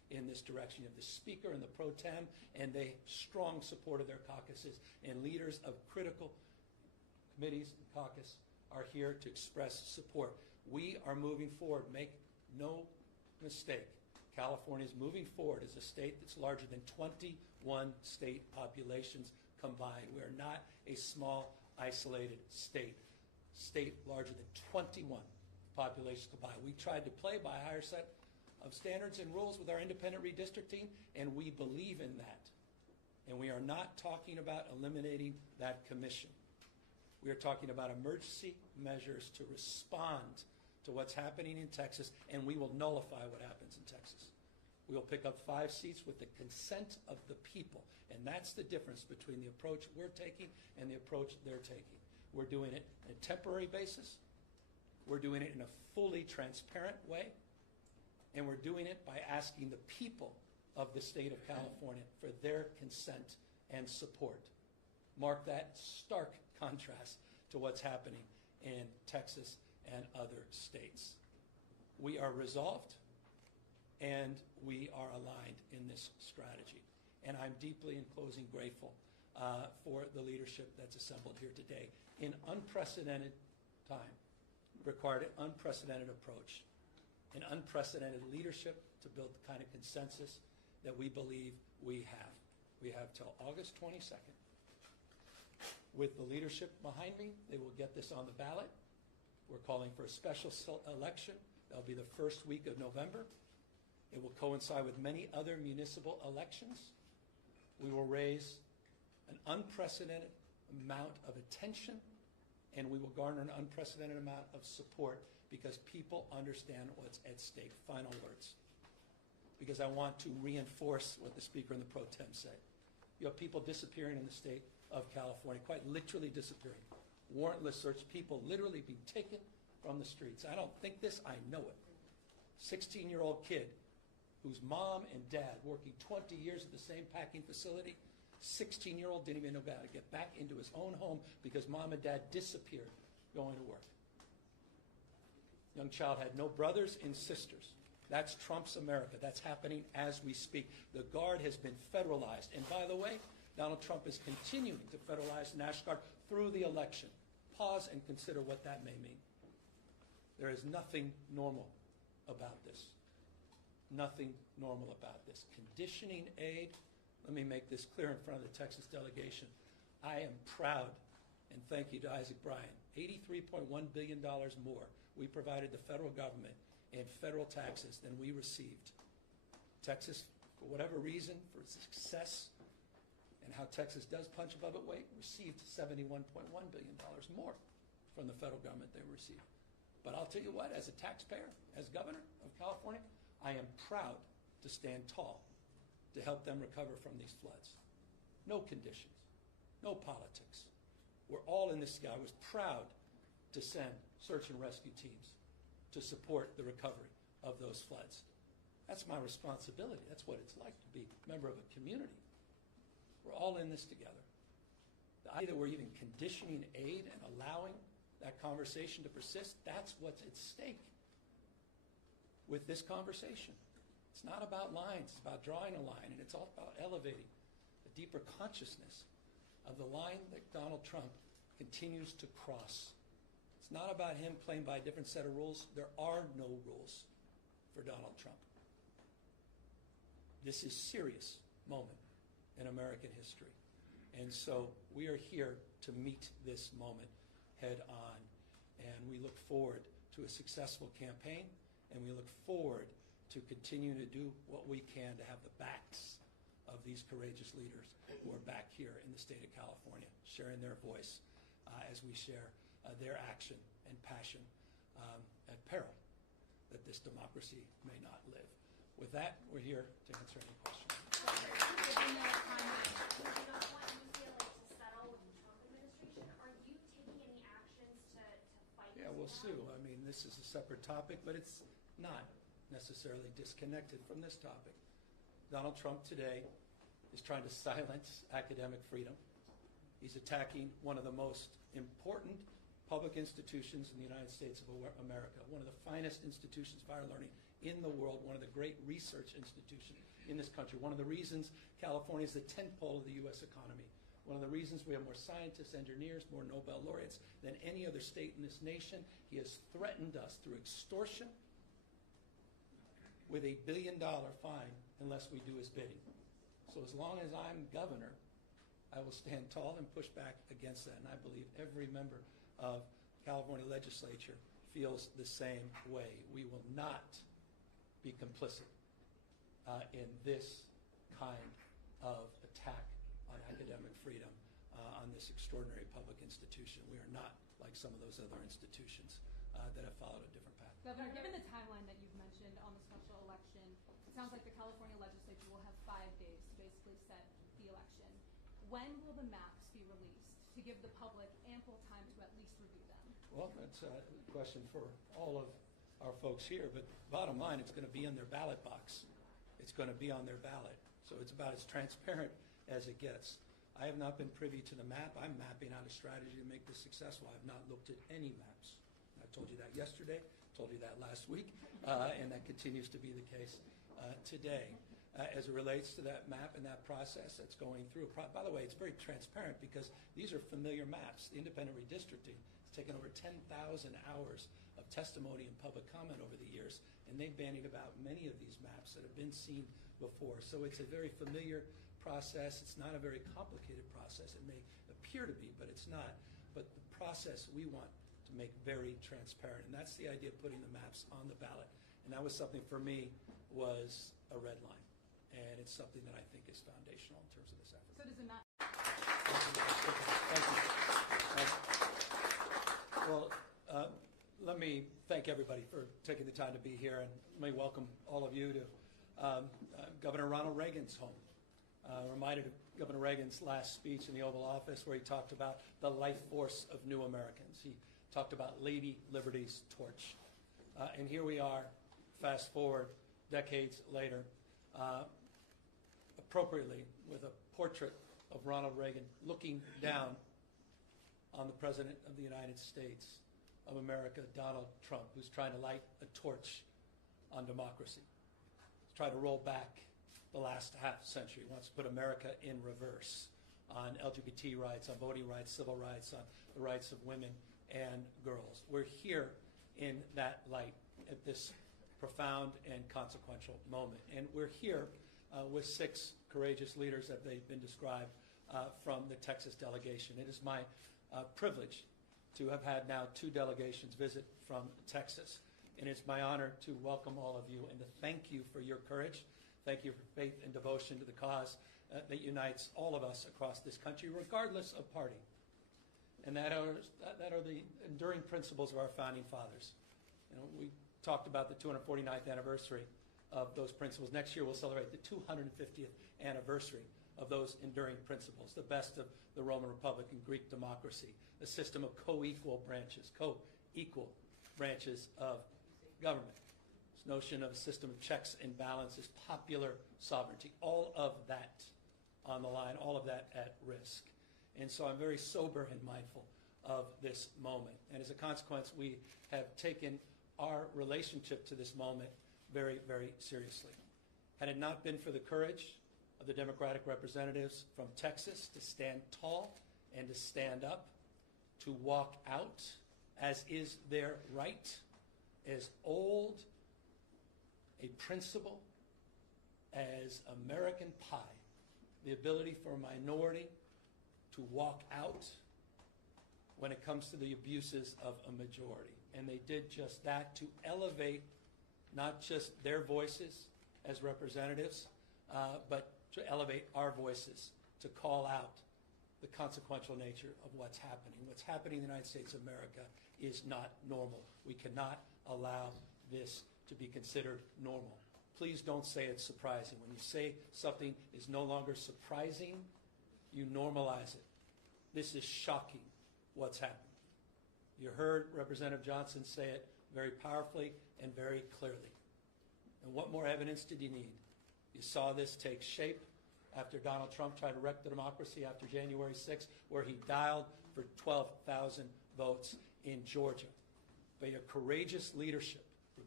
in this direction. You have the Speaker and the Pro Tem, and they strong support of their caucuses, and leaders of critical committees and caucus are here to express support. We are moving forward. Make no mistake. California is moving forward as a state that's larger than 21 state populations combined. We are not a small, isolated state. State larger than 21 populations combined. We tried to play by a higher set of standards and rules with our independent redistricting, and we believe in that. And we are not talking about eliminating that commission. We are talking about emergency measures to respond to what's happening in Texas, and we will nullify what happens in Texas. We will pick up 5 seats with the consent of the people, and that's the difference between the approach we're taking and the approach they're taking. We're doing it on a temporary basis. We're doing it in a fully transparent way, and we're doing it by asking the people of the state of California for their consent and support. Mark that stark contrast to what's happening in Texas and other states. We are resolved, and we are aligned in this strategy. And I'm deeply, in closing, grateful for the leadership that's assembled here today. In unprecedented time, required an unprecedented approach, an unprecedented leadership to build the kind of consensus that we believe we have. We have till August 22nd. With the leadership behind me, they will get this on the ballot. We're calling for a special election. That'll be the first week of November. It will coincide with many other municipal elections. We will raise an unprecedented amount of attention, and we will garner an unprecedented amount of support because people understand what's at stake. Final words. Because I want to reinforce what the Speaker and the Pro Tem say. You have people disappearing in the state of California, quite literally disappearing. Warrantless search, people literally being taken from the streets. I don't think this, I know it. 16-year-old kid whose mom and dad working 20 years at the same packing facility, 16-year-old didn't even know how to get back into his own home because mom and dad disappeared going to work. Young child had no brothers and sisters. That's Trump's America. That's happening as we speak. The Guard has been federalized. And by the way, Donald Trump is continuing to federalize the National Guard through the election. Pause and consider what that may mean. There is nothing normal about this. Nothing normal about this. Conditioning aid, let me make this clear in front of the Texas delegation. I am proud, and thank you to Isaac Bryan, $83.1 billion more we provided the federal government in federal taxes than we received. Texas, for whatever reason, for success, and how Texas does punch above its weight, received $71.1 billion more from the federal government they received. But I'll tell you what, as a taxpayer, as governor of California, I am proud to stand tall to help them recover from these floods. No conditions, no politics. We're all in this. I was proud to send search and rescue teams to support the recovery of those floods. That's my responsibility. That's what it's like to be a member of a community. We're all in this together. The idea that we're even conditioning aid and allowing that conversation to persist, that's what's at stake with this conversation. It's not about lines, it's about drawing a line, and it's all about elevating a deeper consciousness of the line that Donald Trump continues to cross. It's not about him playing by a different set of rules. There are no rules for Donald Trump. This is a serious moment in American history. And so we are here to meet this moment head on. And we look forward to a successful campaign, and we look forward to continuing to do what we can to have the backs of these courageous leaders who are back here in the state of California, sharing their voice as we share their action and passion at peril that this democracy may not live. With that, we're here to answer any questions. Given the timeline, we do not want UCLA to settle with the Trump administration. Are you taking any actions to fight this? Yeah, we'll sue. I mean, this is a separate topic, but it's not necessarily disconnected from this topic. Donald Trump today is trying to silence academic freedom. He's attacking one of the most important public institutions in the United States of America, one of the finest institutions of higher learning in the world, one of the great research institutions in this country. One of the reasons California is the tentpole of the U.S. economy. One of the reasons we have more scientists, engineers, more Nobel laureates than any other state in this nation. He has threatened us through extortion with $1 billion fine unless we do his bidding. So as long as I'm governor, I will stand tall and push back against that. And I believe every member of California legislature feels the same way. We will not be complicit in this kind of attack on academic freedom on this extraordinary public institution. We are not like some of those other institutions that have followed a different path. Governor, given the timeline that you've mentioned on the special election, it sounds like the California legislature will have 5 days to basically set the election. When will the maps be released to give the public ample time to at least review them? Well, that's a question for all of our folks here, but bottom line, it's going to be in their ballot box. It's going to be on their ballot. So it's about as transparent as it gets. I have not been privy to the map. I'm mapping out a strategy to make this successful. I have not looked at any maps. I told you that yesterday, told you that last week, and that continues to be the case today. As it relates to that map and that process that's going through. By the way, it's very transparent because these are familiar maps. The independent redistricting has taken over 10,000 hours of testimony and public comment over the years, and they've bandied about many of these maps that have been seen before. So it's a very familiar process. It's not a very complicated process. It may appear to be, but it's not. But the process we want to make very transparent, and that's the idea of putting the maps on the ballot. And that was something for me was a red line. And it's something that I think is foundational in terms of this effort. So does it not? Thank you. Well, let me thank everybody for taking the time to be here, and let me welcome all of you to Governor Ronald Reagan's home. Reminded of Governor Reagan's last speech in the Oval Office where he talked about the life force of new Americans. He talked about Lady Liberty's torch. And here we are, fast forward decades later, appropriately with a portrait of Ronald Reagan looking down on the President of the United States of America, Donald Trump, who's trying to light a torch on democracy. He's trying to roll back the last half century. He wants to put America in reverse on LGBT rights, on voting rights, civil rights, on the rights of women and girls. We're here in that light at this profound and consequential moment. And we're here with 6 courageous leaders that they've been described from the Texas delegation. It is my privilege to have had now 2 delegations visit from Texas. And it's my honor to welcome all of you and to thank you for your courage. Thank you for faith and devotion to the cause that unites all of us across this country, regardless of party. And that are the enduring principles of our founding fathers. You know, we talked about the 249th anniversary of those principles. Next year we'll celebrate the 250th anniversary of those enduring principles, the best of the Roman Republic and Greek democracy, a system of co-equal branches of government. This notion of a system of checks and balances, popular sovereignty, all of that on the line, all of that at risk. And so I'm very sober and mindful of this moment. And as a consequence, we have taken our relationship to this moment very, very seriously. Had it not been for the courage of the Democratic representatives from Texas to stand tall and to stand up, to walk out, as is their right, as old a principle as American pie, the ability for a minority to walk out when it comes to the abuses of a majority. And they did just that to elevate not just their voices as representatives, but to elevate our voices, to call out the consequential nature of what's happening. What's happening in the United States of America is not normal. We cannot allow this to be considered normal. Please don't say it's surprising. When you say something is no longer surprising, you normalize it. This is shocking, what's happening. You heard Representative Johnson say it very powerfully and very clearly. And what more evidence did you need? You saw this take shape after Donald Trump tried to wreck the democracy after January 6th, where he dialed for 12,000 votes in Georgia. By your courageous leadership,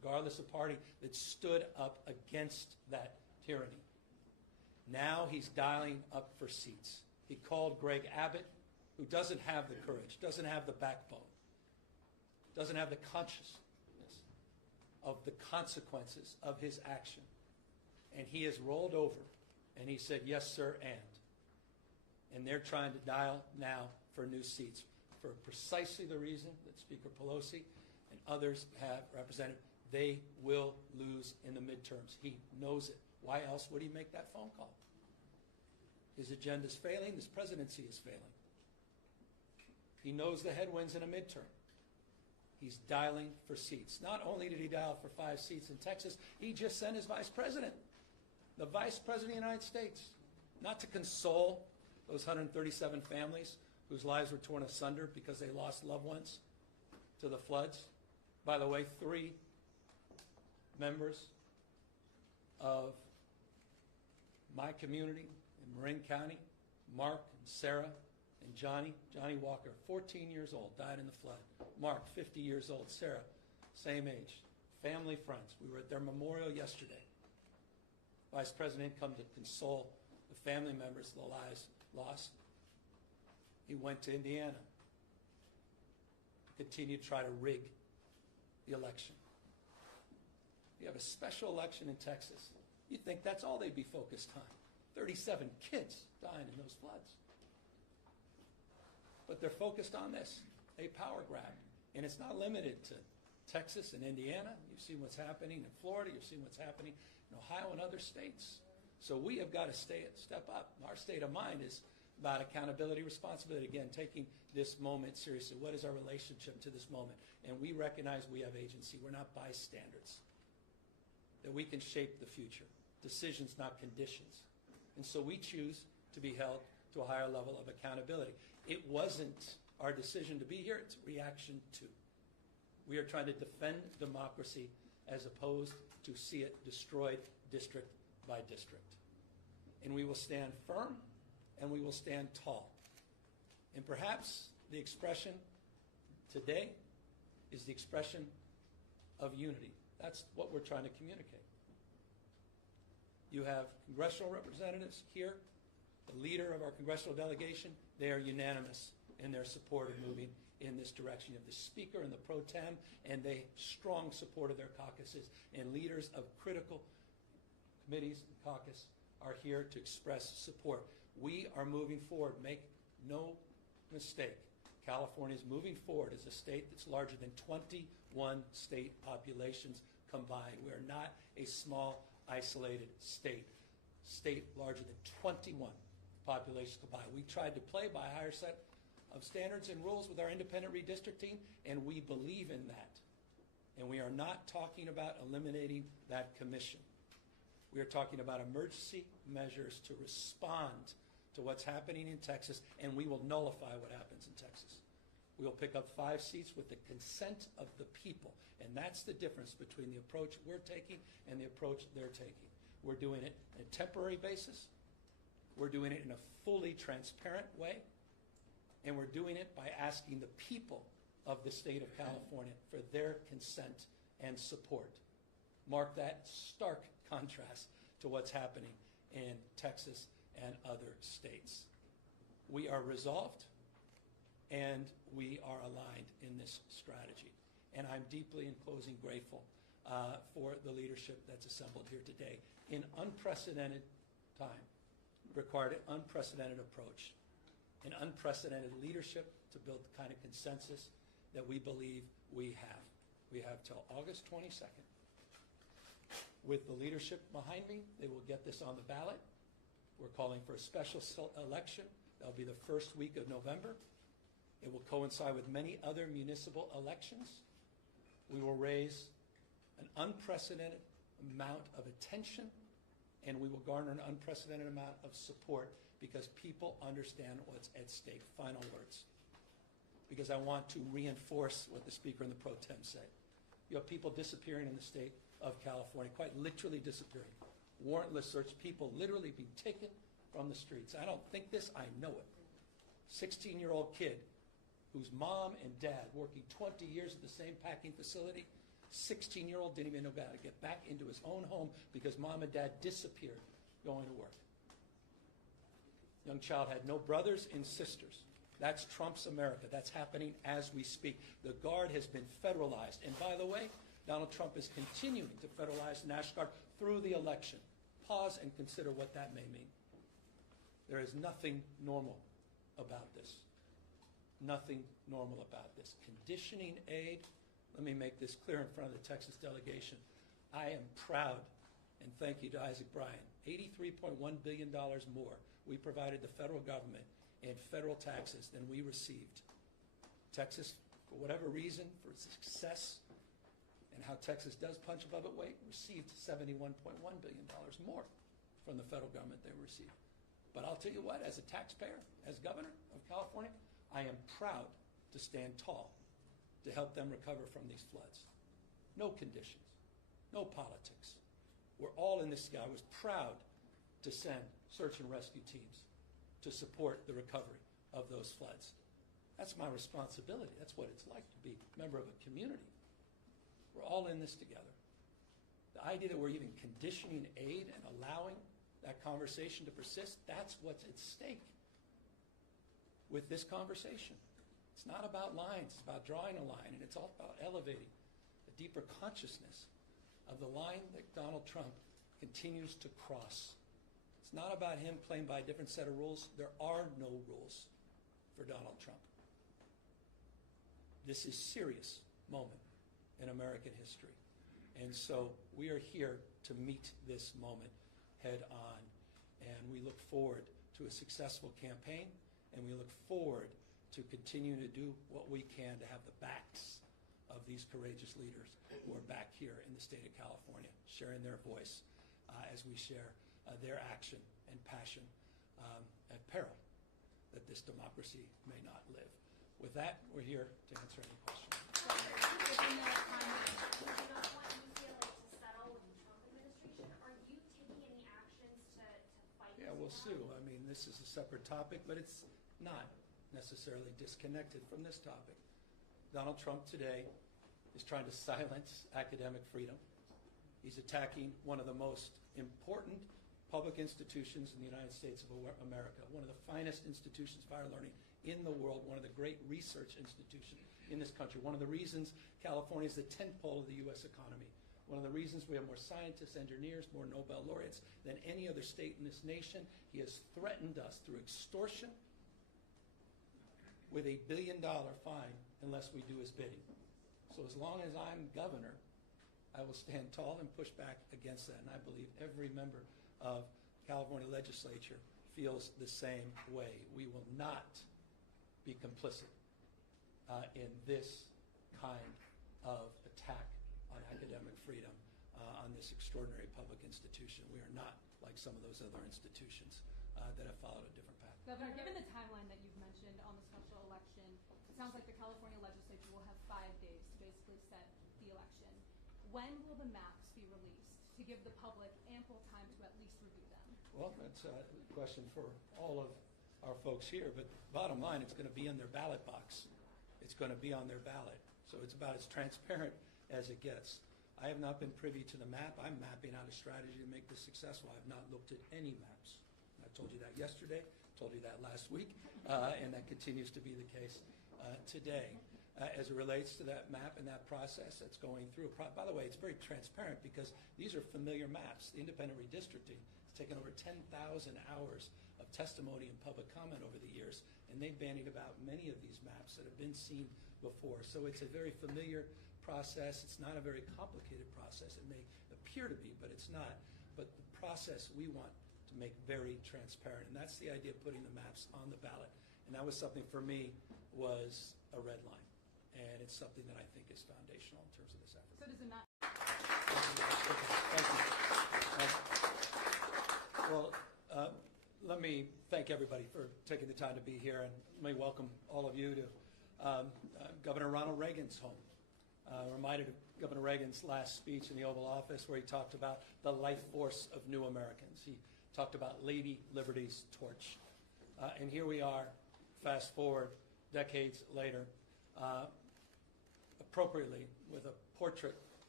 regardless of party, that stood up against that tyranny. Now he's dialing up for seats. He called Greg Abbott, who doesn't have the courage, doesn't have the backbone, doesn't have the consciousness of the consequences of his action. And he has rolled over and he said, yes, sir, and they're trying to dial now for new seats for precisely the reason that Speaker Pelosi and others have represented. They will lose in the midterms. He knows it. Why else would he make that phone call? His agenda's failing. His presidency is failing. He knows the headwinds in a midterm. He's dialing for seats. Not only did he dial for 5 seats in Texas, he just sent his vice president, the vice president of the United States, not to console those 137 families whose lives were torn asunder because they lost loved ones to the floods. By the way, 3 members of my community in Marin County, Mark and Sarah and Johnny Walker, 14 years old, died in the flood. Mark, 50 years old. Sarah, same age. Family, friends. We were at their memorial yesterday. Vice President come to console the family members of the lives lost. He went to Indiana to continue to try to rig the election. You have a special election in Texas. You'd think that's all they'd be focused on. 37 kids dying in those floods. But they're focused on this, a power grab. And it's not limited to Texas and Indiana. You've seen what's happening in Florida. You've seen what's happening in Ohio and other states. So we have got to step up. Our state of mind is about accountability, responsibility. Again, taking this moment seriously. What is our relationship to this moment? And we recognize we have agency. We're not bystanders. That we can shape the future. Decisions, not conditions. And so we choose to be held to a higher level of accountability. It wasn't our decision to be here. It's reaction to. We are trying to defend democracy as opposed to see it destroyed district by district. And we will stand firm and we will stand tall. And perhaps the expression today is the expression of unity. That's what we're trying to communicate. You have congressional representatives here, the leader of our congressional delegation. They are unanimous in their support of moving in this direction. You have the Speaker and the Pro Tem, and they strong support of their caucuses. And leaders of critical committees and caucus are here to express support. We are moving forward. Make no mistake. California is moving forward as a state that's larger than 21 state populations combined. We are not a small, isolated state. State larger than 21 populations combined. We tried to play by a higher set of standards and rules with our independent redistricting, and we believe in that. And we are not talking about eliminating that commission. We are talking about emergency measures to respond to what's happening in Texas, and we will nullify what happens in Texas. We will pick up 5 seats with the consent of the people, and that's the difference between the approach we're taking and the approach they're taking. We're doing it on a temporary basis. We're doing it in a fully transparent way. And we're doing it by asking the people of the state of California for their consent and support. Mark that stark contrast to what's happening in Texas and other states. We are resolved and we are aligned in this strategy. And I'm deeply, in closing, grateful for the leadership that's assembled here today. In unprecedented time, required an unprecedented approach, an unprecedented leadership to build the kind of consensus that we believe we have. We have till August 22nd. With the leadership behind me, they will get this on the ballot. We're calling for a special election. That'll be the first week of November. It will coincide with many other municipal elections. We will raise an unprecedented amount of attention, and we will garner an unprecedented amount of support because people understand what's at stake. Final words. Because I want to reinforce what the Speaker and the Pro Tem say. You have people disappearing in the state of California, quite literally disappearing. Warrantless search, people literally being taken from the streets. I don't think this, I know it. 16-year-old kid whose mom and dad, working 20 years at the same packing facility, 16-year-old didn't even know how to get back into his own home because mom and dad disappeared going to work. Young child had no brothers and sisters. That's Trump's America. That's happening as we speak. The Guard has been federalized. And by the way, Donald Trump is continuing to federalize the National Guard through the election. Pause and consider what that may mean. There is nothing normal about this. Nothing normal about this. Conditioning aid, let me make this clear in front of the Texas delegation. I am proud, and thank you to Isaac Bryan, $83.1 billion more we provided the federal government in federal taxes than we received. Texas, for whatever reason, for success, and how Texas does punch above its weight, received $71.1 billion more from the federal government they received. But I'll tell you what, as a taxpayer, as governor of California, I am proud to stand tall to help them recover from these floods. No conditions, no politics. We're all in this together. I was proud to send search and rescue teams to support the recovery of those floods. That's my responsibility. That's what it's like to be a member of a community. We're all in this together. The idea that we're even conditioning aid and allowing that conversation to persist, that's what's at stake with this conversation. It's not about lines, it's about drawing a line, and it's all about elevating a deeper consciousness of the line that Donald Trump continues to cross. It's not about him playing by a different set of rules. There are no rules for Donald Trump. This is a serious moment in American history. And so we are here to meet this moment head on. And we look forward to a successful campaign, and we look forward to continuing to do what we can to have the backs of these courageous leaders who are back here in the state of California, sharing their voice as we share their action and passion at peril that this democracy may not live. With that, we're here to answer any questions. Given the timeline, you do not want UCLA to settle with the Trump administration. Are you taking any actions to fight this? Yeah, we'll sue. I mean, this is a separate topic, but it's not necessarily disconnected from this topic. Donald Trump today is trying to silence academic freedom. He's attacking one of the most important public institutions in the United States of America, one of the finest institutions of higher learning in the world, one of the great research institutions in this country, one of the reasons California is the 10th pole of the U.S. economy, one of the reasons we have more scientists, engineers, more Nobel laureates than any other state in this nation. He has threatened us through extortion with $1 billion fine unless we do his bidding. So as long as I'm governor, I will stand tall and push back against that. And I believe every member of California legislature feels the same way. We will not be complicit in this kind of attack on academic freedom on this extraordinary public institution. We are not like some of those other institutions that have followed a different path. Governor, given the timeline that you've mentioned on the special election, it sounds like the California legislature will have 5 days to basically set the election. When will the maps be released to give the public ample time to at least review them? Well, that's a question for all of our folks here, but bottom line, it's going to be in their ballot box. It's going to be on their ballot. So it's about as transparent as it gets. I have not been privy to the map. I'm mapping out a strategy to make this successful. I have not looked at any maps. I told you that yesterday, told you that last week, and that continues to be the case today. As it relates to that map and that process that's going through. By the way, it's very transparent because these are familiar maps. The independent redistricting has taken over 10,000 hours of testimony and public comment over the years, and they've bandied about many of these maps that have been seen before. So it's a very familiar process. It's not a very complicated process. It may appear to be, but it's not. But the process we want to make very transparent, and that's the idea of putting the maps on the ballot. And that was something for me was a red line. And it's something that I think is foundational in terms of this effort. So does it not? Thank you. Well, let me thank everybody for taking the time to be here, and let me welcome all of you to Governor Ronald Reagan's home. Reminded of Governor Reagan's last speech in the Oval Office where he talked about the life force of new Americans. He talked about Lady Liberty's torch. And here we are, fast forward decades later, appropriately with a portrait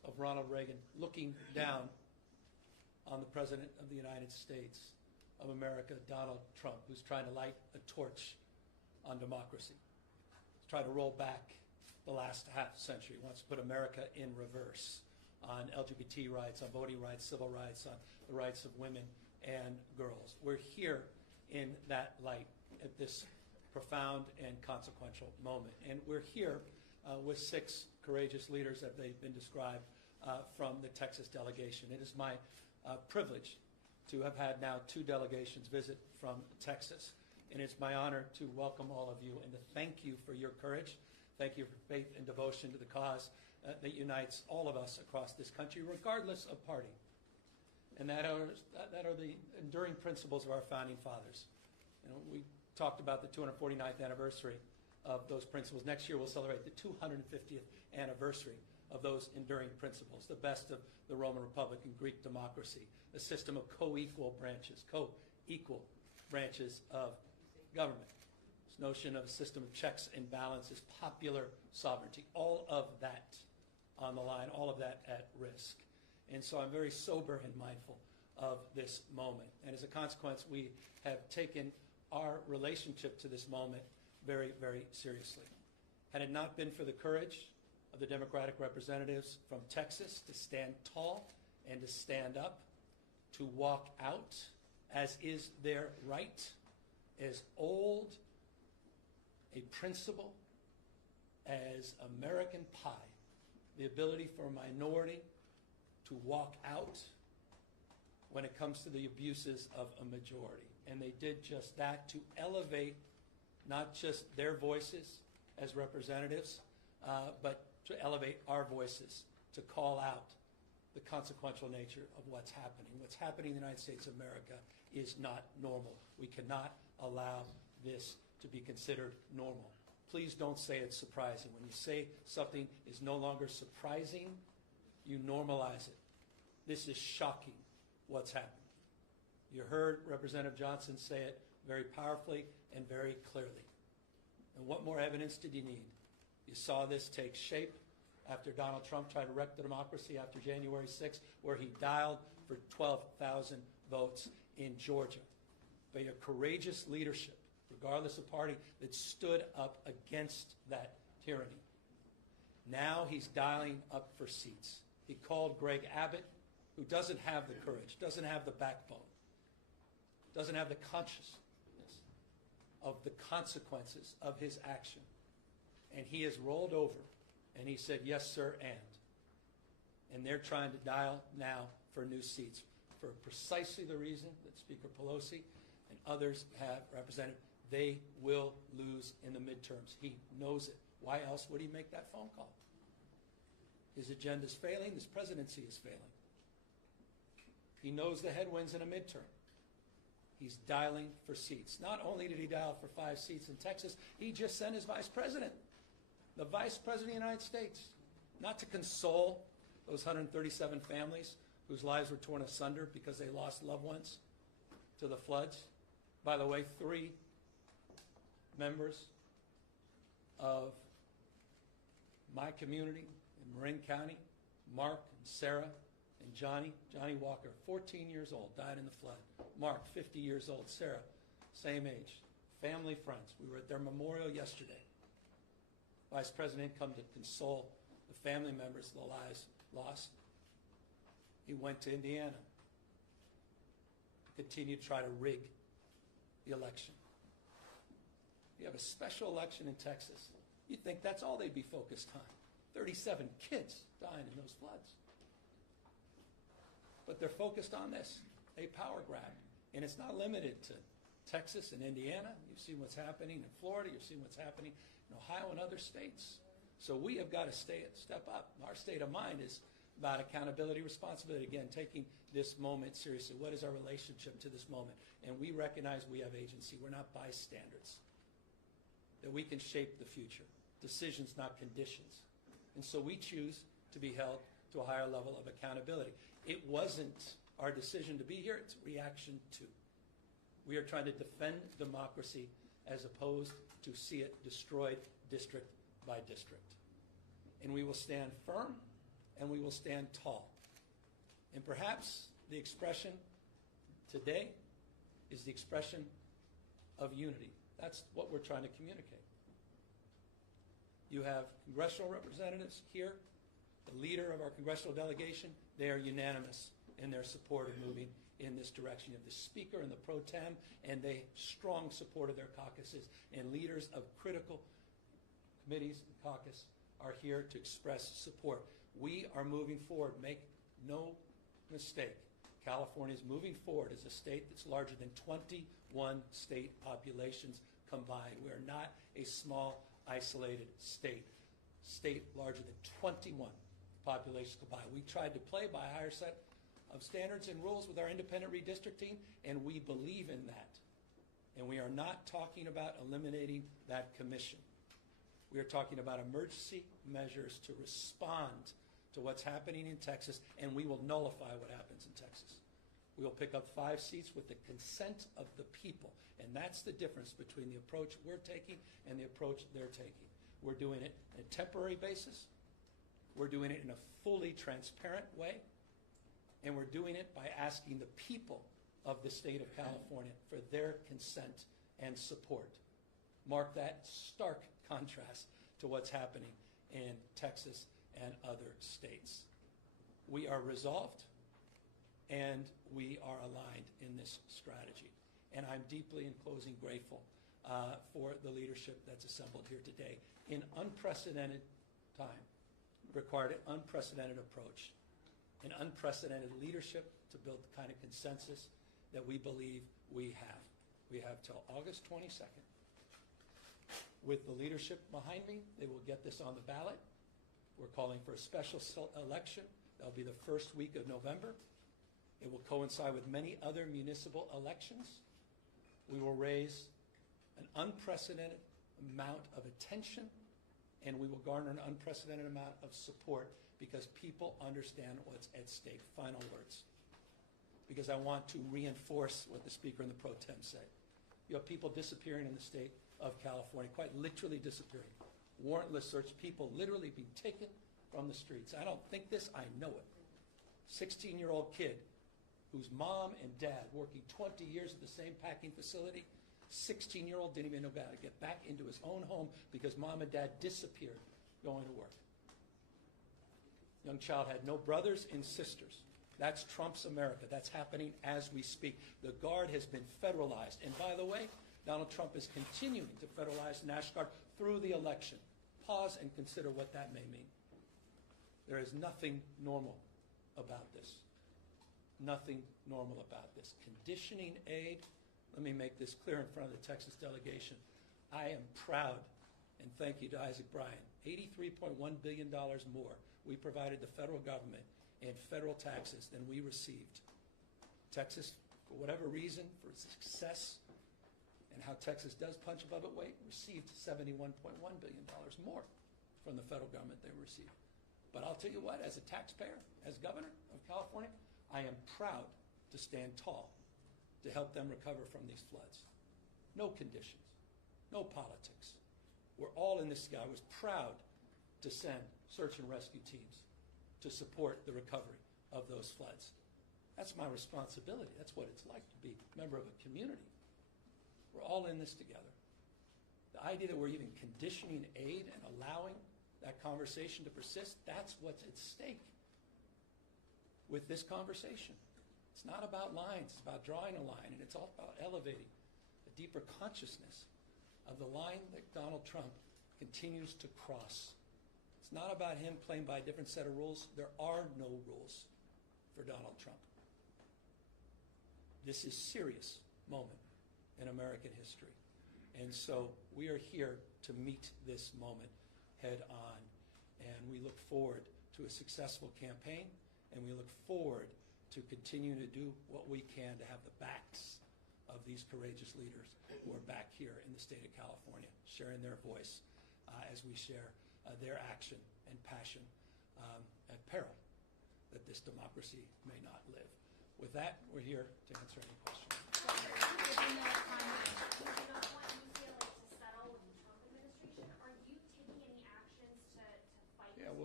of Ronald Reagan looking down on the President of the United States of America, Donald Trump, who's trying to light a torch on democracy. He's trying to roll back the last half century. He wants to put America in reverse on LGBT rights, on voting rights, civil rights, on the rights of women and girls. We're here in that light at this profound and consequential moment. And we're here with 6 courageous leaders, as they've been described, from the Texas delegation. It is my privilege to have had now 2 delegations visit from Texas. And it's my honor to welcome all of you and to thank you for your courage. Thank you for faith and devotion to the cause that unites all of us across this country, regardless of party. And that are the enduring principles of our founding fathers. You know, we talked about the 249th anniversary of those principles. Next year we'll celebrate the 250th anniversary of those enduring principles, the best of the Roman Republic and Greek democracy, a system of co-equal branches of government. This notion of a system of checks and balances, popular sovereignty, all of that on the line, all of that at risk. And so I'm very sober and mindful of this moment. And as a consequence, we have taken our relationship to this moment very, very seriously. Had it not been for the courage of the Democratic representatives from Texas to stand tall and to stand up, to walk out, as is their right, as old a principle as American pie, the ability for a minority to walk out when it comes to the abuses of a majority. And they did just that to elevate not just their voices as representatives, but to elevate our voices, to call out the consequential nature of what's happening. What's happening in the United States of America is not normal. We cannot allow this to be considered normal. Please don't say it's surprising. When you say something is no longer surprising, you normalize it. This is shocking, what's happening. You heard Representative Johnson say it very powerfully and very clearly. And what more evidence did you need? You saw this take shape after Donald Trump tried to wreck the democracy after January 6th, where he dialed for 12,000 votes in Georgia. By your courageous leadership, regardless of party, that stood up against that tyranny. Now he's dialing up for seats. He called Greg Abbott, who doesn't have the courage, doesn't have the backbone, doesn't have the consciousness of the consequences of his action. And he has rolled over and he said, yes, sir, and they're trying to dial now for new seats for precisely the reason that Speaker Pelosi and others have represented. They will lose in the midterms. He knows it. Why else would he make that phone call? His agenda's failing. His presidency is failing. He knows the headwinds in a midterm. He's dialing for seats. Not only did he dial for 5 seats in Texas, he just sent his vice president, the vice president of the United States, not to console those 137 families whose lives were torn asunder because they lost loved ones to the floods. By the way, 3 members of my community in Marin County, Mark and Sarah and Johnny Walker, 14 years old, died in the flood. Mark, 50 years old. Sarah, same age. Family, friends. We were at their memorial yesterday. Vice President come to console the family members of the lives lost. He went to Indiana to continue to try to rig the election. You have a special election in Texas. You'd think that's all they'd be focused on. 37 kids dying in those floods. But they're focused on this, a power grab. And it's not limited to Texas and Indiana. You've seen what's happening in Florida. You've seen what's happening in Ohio and other states. So we have got to step up. Our state of mind is about accountability, responsibility. Again, taking this moment seriously. What is our relationship to this moment? And we recognize we have agency. We're not bystanders. That we can shape the future. Decisions, not conditions. And so we choose to be held to a higher level of accountability. It wasn't our decision to be here. It's reaction to. We are trying to defend democracy as opposed to see it destroyed district by district. And we will stand firm and we will stand tall. And perhaps the expression today is the expression of unity. That's what we're trying to communicate. You have congressional representatives here, the leader of our congressional delegation. They are unanimous in their support of moving in this direction. You have the Speaker and the Pro Tem, and they strong support of their caucuses. And leaders of critical committees and caucus are here to express support. We are moving forward. Make no mistake. California is moving forward as a state that's larger than 21 state populations combined. We are not a small, isolated state. State larger than 21 populations combined. We tried to play by a higher set of standards and rules with our independent redistricting, and we believe in that. And we are not talking about eliminating that commission. We are talking about emergency measures to respond to what's happening in Texas, and we will nullify what happens in Texas. We will pick up 5 seats with the consent of the people, and that's the difference between the approach we're taking and the approach they're taking. We're doing it on a temporary basis. We're doing it in a fully transparent way, and we're doing it by asking the people of the state of California for their consent and support. Mark that stark contrast to what's happening in Texas and other states. We are resolved, and we are aligned in this strategy. And I'm deeply, in closing, grateful for the leadership that's assembled here today. In unprecedented time, required an unprecedented approach, an unprecedented leadership to build the kind of consensus that we believe we have. We have till August 22nd. With the leadership behind me, they will get this on the ballot. We're calling for a special election. That'll be the first week of November. It will coincide with many other municipal elections. We will raise an unprecedented amount of attention, and we will garner an unprecedented amount of support because people understand what's at stake. Final words. Because I want to reinforce what the Speaker and the Pro Tem say. You have people disappearing in the state of California, quite literally disappearing. Warrantless search, people literally being taken from the streets. I don't think this, I know it. 16-year-old kid whose mom and dad working 20 years at the same packing facility, 16-year-old didn't even know how to get back into his own home because mom and dad disappeared going to work. Young child had no brothers and sisters. That's Trump's America. That's happening as we speak. The Guard has been federalized. And by the way, Donald Trump is continuing to federalize the National Guard through the election. Pause and consider what that may mean. There is nothing normal about this. Nothing normal about this. Conditioning aid, let me make this clear in front of the Texas delegation. I am proud, and thank you to Isaac Bryan, $83.1 billion more we provided the federal government in federal taxes than we received. Texas, for whatever reason, for success, and how Texas does punch above its weight, received $71.1 billion more from the federal government they received. But I'll tell you what, as a taxpayer, as governor of California, I am proud to stand tall to help them recover from these floods. No conditions, no politics. We're all in this together. I was proud to send search and rescue teams to support the recovery of those floods. That's my responsibility. That's what it's like to be a member of a community. We're all in this together. The idea that we're even conditioning aid and allowing that conversation to persist, that's what's at stake with this conversation. It's not about lines, it's about drawing a line, and it's all about elevating a deeper consciousness of the line that Donald Trump continues to cross. It's not about him playing by a different set of rules. There are no rules for Donald Trump. This is a serious moment in American history. And so we are here to meet this moment head on. And we look forward to a successful campaign, and we look forward to continuing to do what we can to have the backs of these courageous leaders who are back here in the state of California, sharing their voice as we share their action and passion at peril that this democracy may not live. With that, we're here to answer any questions. Given the timeline, we do not want UCLA to settle with the Trump administration. Are you taking any actions to fight? Yeah, we'll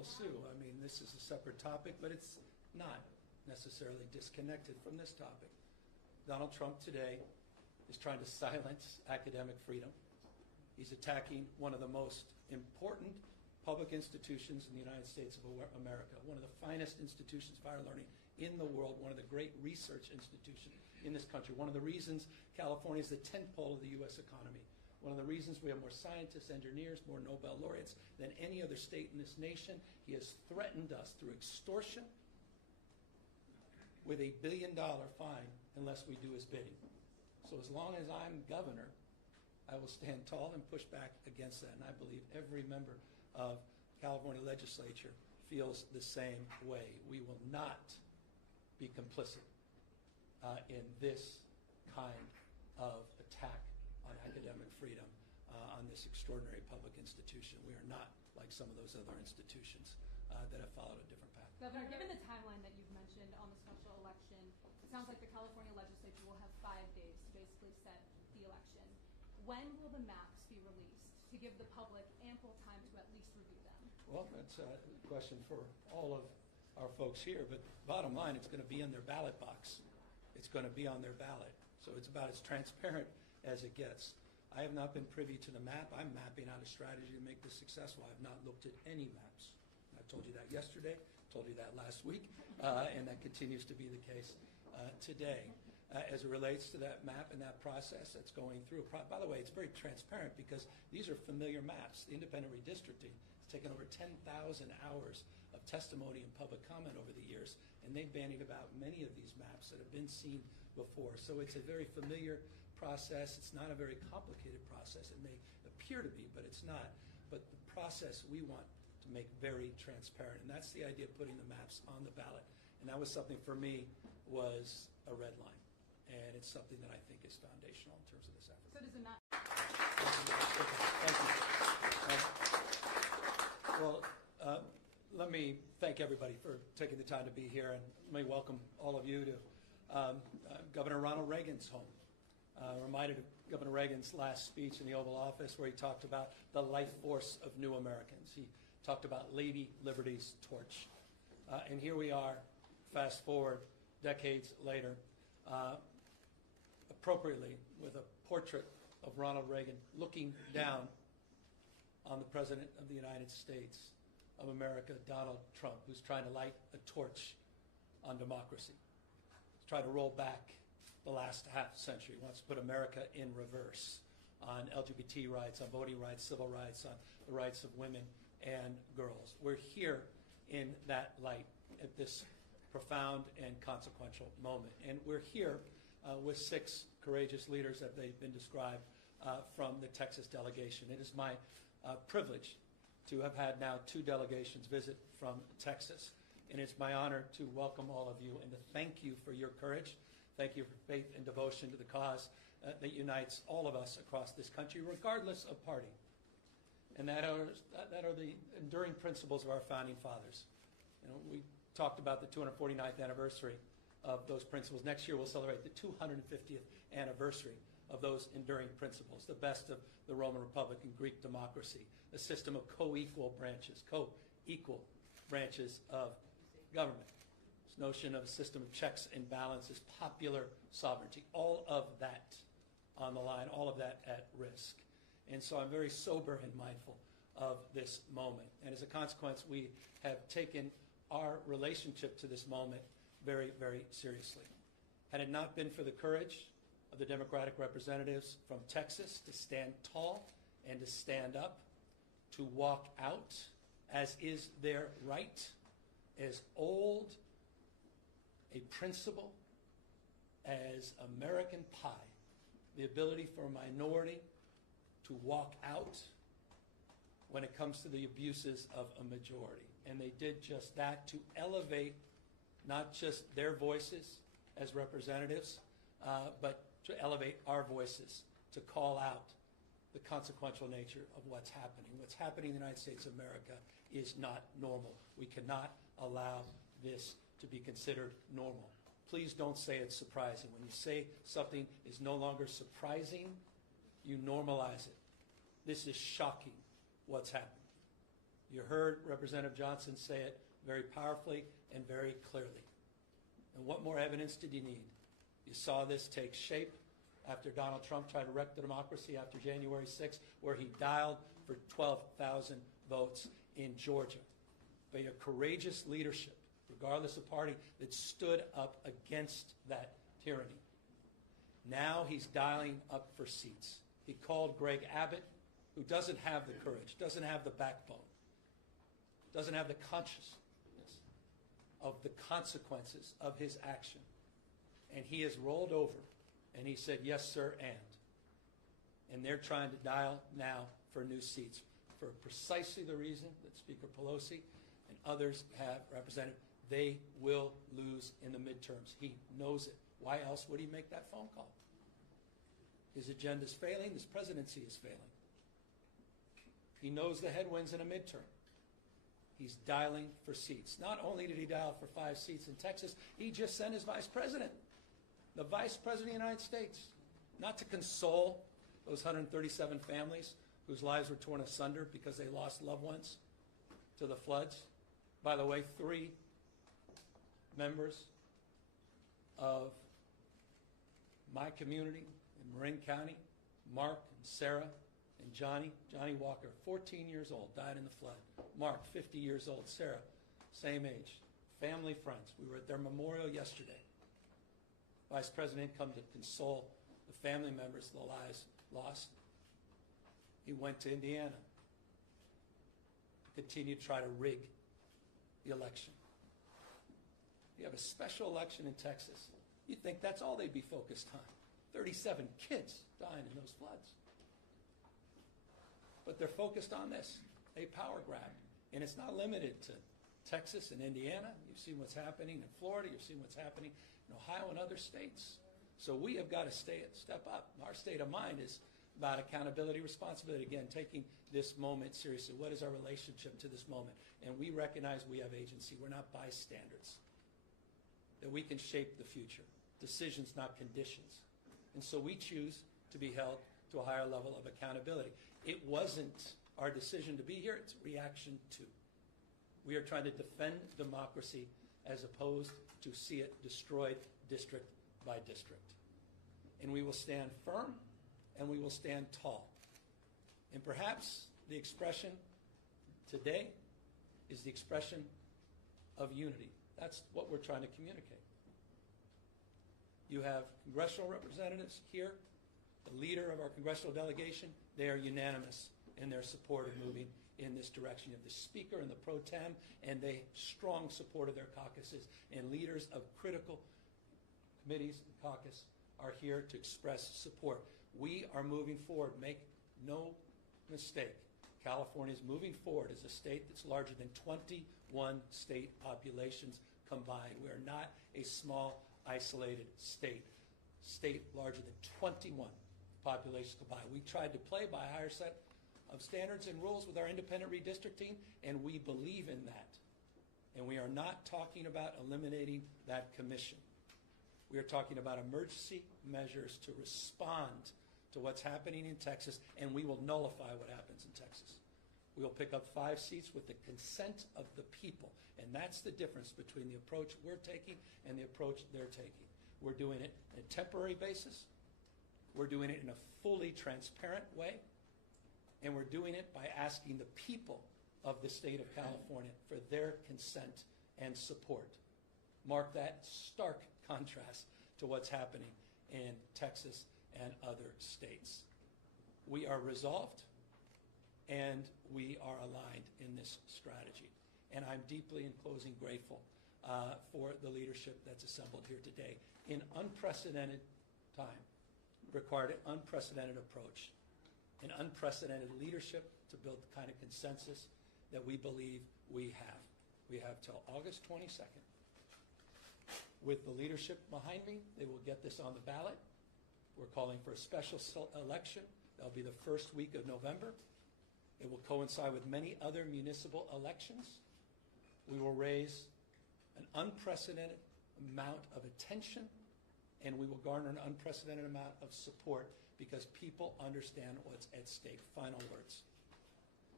pursue. I mean, this is a separate topic, but it's not necessarily disconnected from this topic. Donald Trump today is trying to silence academic freedom. He's attacking one of the most important public institutions in the United States of America, one of the finest institutions of higher learning in the world, one of the great research institutions in this country, one of the reasons California is the 10th pole of the U.S. economy, one of the reasons we have more scientists, engineers, more Nobel laureates than any other state in this nation. He has threatened us through extortion with $1 billion fine unless we do his bidding. So as long as I'm governor, I will stand tall and push back against that. And I believe every member of California legislature feels the same way. We will not be complicit in this kind of attack on academic freedom on this extraordinary public institution. We are not like some of those other institutions that have followed a different path. Governor, given the timeline that you've mentioned on the special election, it sounds like the California legislature will have 5 days to basically set the election. When will the maps be released to give the public ample time to at least review them? Well, that's a question for all of our folks here, but bottom line, it's going to be in their ballot box. It's going to be on their ballot. So it's about as transparent as it gets. I have not been privy to the map. I'm mapping out a strategy to make this successful. I have not looked at any maps. I told you that yesterday, told you that last week, and that continues to be the case today. As it relates to that map and that process that's going through. By the way, it's very transparent because these are familiar maps. The independent redistricting has taken over 10,000 hours of testimony and public comment over the years, and they've bandied about many of these maps that have been seen before. So it's a very familiar process. It's not a very complicated process. It may appear to be, but it's not. But the process we want to make very transparent, and that's the idea of putting the maps on the ballot. And that was something for me was a red line. And it's something that I think is foundational in terms of this effort. So does it not? Thank you. Well, let me thank everybody for taking the time to be here, and let me welcome all of you to Governor Ronald Reagan's home. Reminded of Governor Reagan's last speech in the Oval Office where he talked about the life force of new Americans. He talked about Lady Liberty's torch. And here we are, fast forward decades later, appropriately with a portrait of Ronald Reagan looking down on the President of the United States of America, Donald Trump, who's trying to light a torch on democracy. He's trying to roll back the last half century. He wants to put America in reverse on LGBT rights, on voting rights, civil rights, on the rights of women and girls. We're here in that light at this profound and consequential moment. And we're here with 6 courageous leaders that they've been described from the Texas delegation. It is my privilege to have had now 2 delegations visit from Texas. And it's my honor to welcome all of you and to thank you for your courage. Thank you for faith and devotion to the cause that unites all of us across this country, regardless of party. And that are the enduring principles of our founding fathers. You know, we talked about the 249th anniversary of those principles. Next year we'll celebrate the 250th anniversary of those enduring principles, the best of the Roman Republic and Greek democracy, a system of co-equal branches of government. This notion of a system of checks and balances, popular sovereignty, all of that on the line, all of that at risk. And so I'm very sober and mindful of this moment. And as a consequence, we have taken our relationship to this moment very, very seriously. Had it not been for the courage of the Democratic representatives from Texas to stand tall and to stand up, to walk out, as is their right, as old a principle as American pie, the ability for a minority to walk out when it comes to the abuses of a majority. And they did just that to elevate not just their voices as representatives, but to elevate our voices, to call out the consequential nature of what's happening. What's happening in the United States of America is not normal. We cannot allow this to be considered normal. Please don't say it's surprising. When you say something is no longer surprising, you normalize it. This is shocking, what's happening. You heard Representative Johnson say it very powerfully and very clearly. And what more evidence did you need? You saw this take shape after Donald Trump tried to wreck the democracy after January 6th, where he dialed for 12,000 votes in Georgia. By a courageous leadership, regardless of party, that stood up against that tyranny. Now he's dialing up for seats. He called Greg Abbott, who doesn't have the courage, doesn't have the backbone, doesn't have the consciousness of the consequences of his action. And he has rolled over and he said, yes, sir, and they're trying to dial now for new seats for precisely the reason that Speaker Pelosi and others have represented. They will lose in the midterms. He knows it. Why else would he make that phone call? His agenda's failing. His presidency is failing. He knows the headwinds in a midterm. He's dialing for seats. Not only did he dial for 5 seats in Texas, he just sent his vice president, the vice president of the United States, not to console those 137 families whose lives were torn asunder because they lost loved ones to the floods. By the way, 3 members of my community in Marin County, Mark and Sarah and Johnny Walker, 14 years old, died in the flood. Mark, 50 years old. Sarah, same age. Family, friends. We were at their memorial yesterday. Vice President come to console the family members, the lives lost. He went to Indiana to continue to try to rig the election. You have a special election in Texas. You'd think that's all they'd be focused on. 37 kids dying in those floods. But they're focused on this, a power grab. And it's not limited to Texas and Indiana. You've seen what's happening in Florida. You've seen what's happening in Ohio and other states. So we have got to step up. Our state of mind is about accountability, responsibility. Again, taking this moment seriously. What is our relationship to this moment? And we recognize we have agency. We're not bystanders. That we can shape the future. Decisions, not conditions. And so we choose to be held to a higher level of accountability. It wasn't our decision to be here. It's reaction to. We are trying to defend democracy as opposed to see it destroyed district by district. And we will stand firm and we will stand tall. And perhaps the expression today is the expression of unity. That's what we're trying to communicate. You have congressional representatives here, the leader of our congressional delegation. They are unanimous in their support of moving in this direction. You have the Speaker and the Pro Tem, and they strong support of their caucuses. And leaders of critical committees and caucus are here to express support. We are moving forward. Make no mistake. California is moving forward as a state that's larger than 21 state populations combined. We are not a small, isolated state. State larger than 21 populations combined. We tried to play by a higher set of standards and rules with our independent redistricting, and we believe in that. And we are not talking about eliminating that commission. We are talking about emergency measures to respond to what's happening in Texas, and we will nullify what happens in Texas. We will pick up 5 seats with the consent of the people, and that's the difference between the approach we're taking and the approach they're taking. We're doing it on a temporary basis. We're doing it in a fully transparent way. And we're doing it by asking the people of the state of California for their consent and support. Mark that stark contrast to what's happening in Texas and other states. We are resolved and we are aligned in this strategy. And I'm deeply, in closing, grateful for the leadership that's assembled here today. In unprecedented time, required an unprecedented approach, an unprecedented leadership to build the kind of consensus that we believe we have. We have till August 22nd. With the leadership behind me, they will get this on the ballot. We're calling for a special election. That'll be the first week of November. It will coincide with many other municipal elections. We will raise an unprecedented amount of attention, and we will garner an unprecedented amount of support because people understand what's at stake. Final words.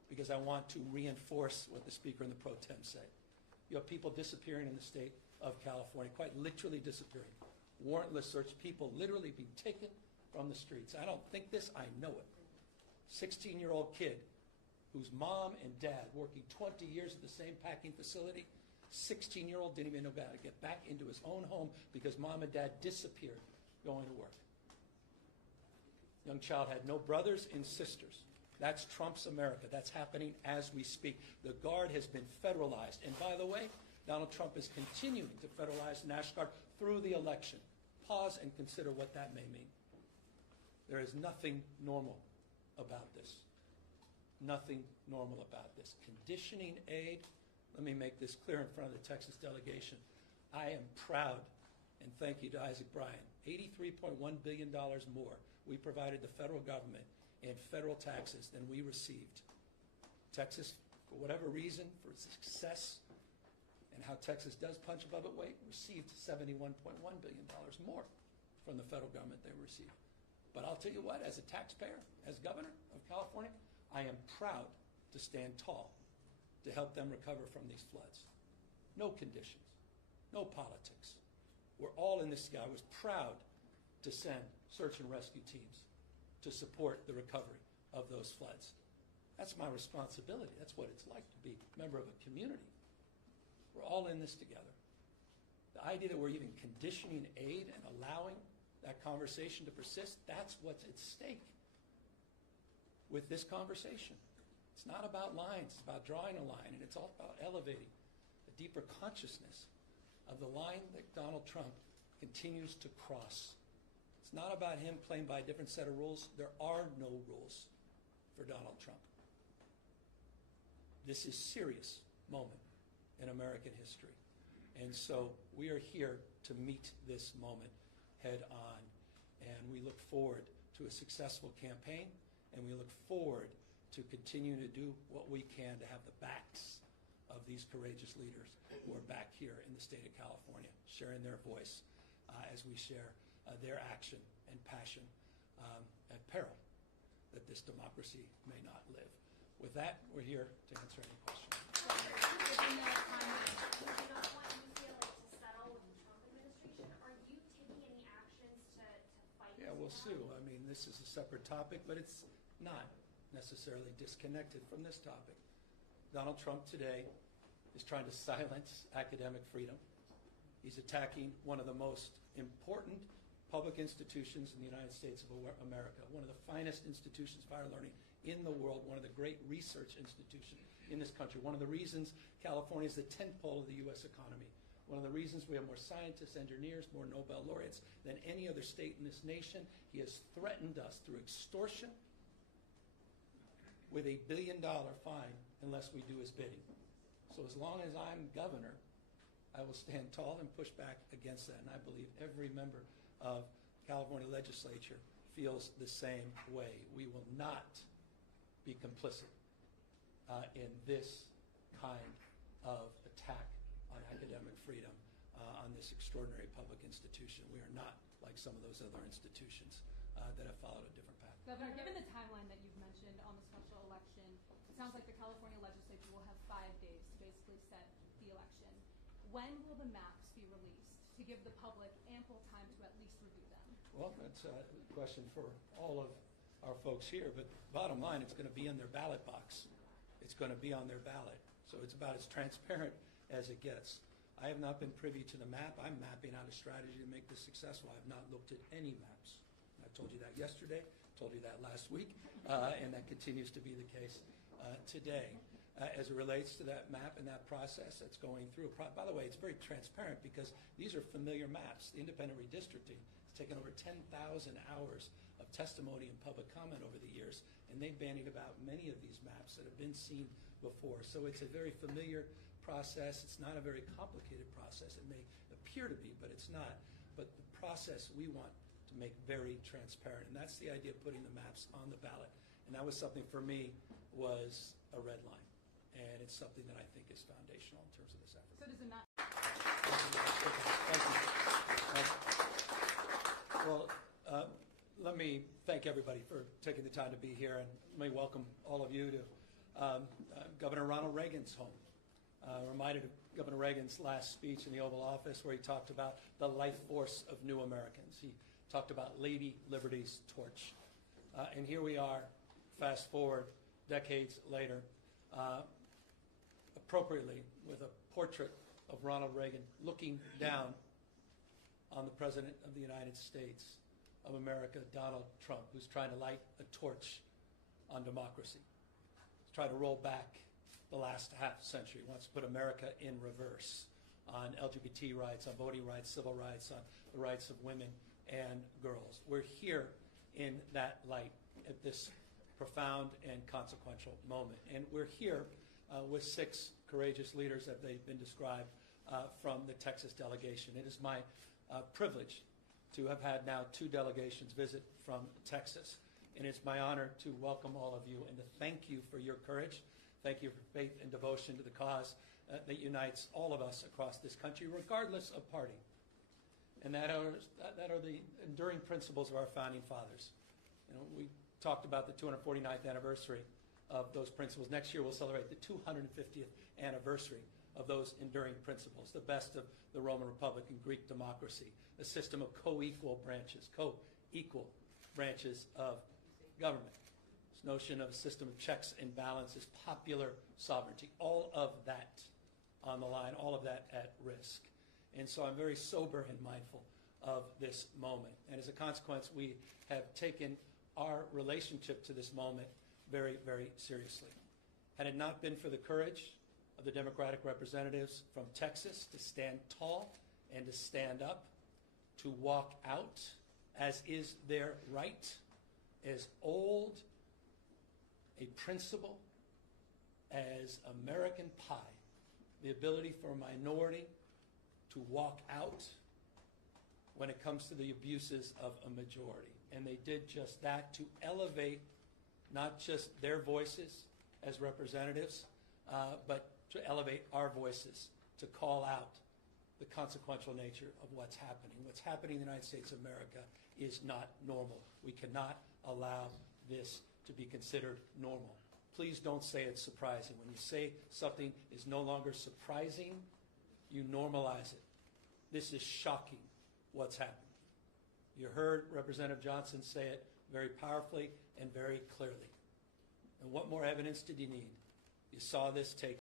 because I want to reinforce what the Speaker and the Pro Tem say. You have people disappearing in the state of California, quite literally disappearing. Warrantless search, people literally being taken from the streets. I don't think this, I know it. 16-year-old kid whose mom and dad working 20 years at the same packing facility, 16-year-old didn't even know how to get back into his own home because mom and dad disappeared going to work. Young child had no brothers and sisters. That's Trump's America. That's happening as we speak. The Guard has been federalized. And by the way, Donald Trump is continuing to federalize the National Guard through the election. Pause and consider what that may mean. There is nothing normal about this. Nothing normal about this. Conditioning aid, let me make this clear in front of the Texas delegation. I am proud, and thank you to Isaac Bryan, $83.1 billion more we provided the federal government in federal taxes than we received. Texas, for whatever reason, for success and how Texas does punch above its weight, received $71.1 billion more from the federal government they received. But I'll tell you what, as a taxpayer, as governor of California, I am proud to stand tall to help them recover from these floods. No conditions, no politics. We're all in this together. I was proud to send search and rescue teams to support the recovery of those floods. That's my responsibility. That's what it's like to be a member of a community. We're all in this together. The idea that we're even conditioning aid and allowing that conversation to persist, that's what's at stake with this conversation. It's not about lines, it's about drawing a line, and it's all about elevating a deeper consciousness of the line that Donald Trump continues to cross. It's not about him playing by a different set of rules. There are no rules for Donald Trump. This is a serious moment in American history. And so we are here to meet this moment head on. And we look forward to a successful campaign, and we look forward to continuing to do what we can to have the backs of these courageous leaders who are back here in the state of California, sharing their voice as we share their action and passion at peril that this democracy may not live. With that, we're here to answer any questions. Given the timeline, we do not want UCLA to settle with the Trump administration. Are you taking any actions to fight this? Yeah, we'll sue. I mean, this is a separate topic, but it's not necessarily disconnected from this topic. Donald Trump today is trying to silence academic freedom. He's attacking one of the most important public institutions in the United States of America, one of the finest institutions of higher learning in the world, one of the great research institutions in this country, one of the reasons California is the tentpole of the U.S. economy, one of the reasons we have more scientists, engineers, more Nobel laureates than any other state in this nation. He has threatened us through extortion with $1 billion fine unless we do his bidding. So as long as I'm governor, I will stand tall and push back against that. And I believe every member of California legislature feels the same way. We will not be complicit in this kind of attack on academic freedom on this extraordinary public institution. We are not like some of those other institutions that have followed a different path. Governor, given the timeline that you've mentioned on the special election, it sounds like the California legislature will have 5 days to basically set the election. When will the maps be released to give the public ample time to at least review them? Well, that's a question for all of our folks here, but bottom line, it's going to be in their ballot box. It's going to be on their ballot. So it's about as transparent as it gets. I have not been privy to the map. I'm mapping out a strategy to make this successful. I have not looked at any maps. I told you that yesterday, told you that last week, and that continues to be the case today. As it relates to that map and that process that's going through. By the way, it's very transparent because these are familiar maps. The independent redistricting has taken over 10,000 hours of testimony and public comment over the years, and they've bandied about many of these maps that have been seen before. So it's a very familiar process. It's not a very complicated process. It may appear to be, but it's not. But the process we want to make very transparent, and that's the idea of putting the maps on the ballot. And that was something for me was a red line. And it's something that I think is foundational in terms of this effort. So does it not? Thank you. Well, let me thank everybody for taking the time to be here, and let me welcome all of you to Governor Ronald Reagan's home. Reminded of Governor Reagan's last speech in the Oval Office where he talked about the life force of new Americans. He talked about Lady Liberty's torch. And here we are, fast forward decades later, appropriately with a portrait of Ronald Reagan looking down on the President of the United States of America, Donald Trump, who's trying to light a torch on democracy. He's trying to roll back the last half century, wants to put America in reverse on LGBT rights, on voting rights, civil rights, on the rights of women and girls. We're here in that light at this profound and consequential moment. And we're here with 6 courageous leaders, as they've been described, from the Texas delegation. It is my privilege to have had now 2 delegations visit from Texas. And it's my honor to welcome all of you and to thank you for your courage. Thank you for faith and devotion to the cause that unites all of us across this country, regardless of party. And that are the enduring principles of our founding fathers. You know, we talked about the 249th anniversary of those principles. Next year we'll celebrate the 250th anniversary of those enduring principles, the best of the Roman Republic and Greek democracy, a system of co-equal branches of government. This notion of a system of checks and balances, popular sovereignty, all of that on the line, all of that at risk. And so I'm very sober and mindful of this moment. And as a consequence, we have taken our relationship to this moment very, very seriously. Had it not been for the courage of the Democratic representatives from Texas to stand tall and to stand up, to walk out, as is their right, as old a principle as American pie, the ability for a minority to walk out when it comes to the abuses of a majority. And they did just that to elevate not just their voices as representatives, but to elevate our voices, to call out the consequential nature of what's happening. What's happening in the United States of America is not normal. We cannot allow this to be considered normal. Please don't say it's surprising. When you say something is no longer surprising, you normalize it. This is shocking, what's happening. You heard Representative Johnson say it very powerfully and very clearly. And what more evidence did you need? You saw this take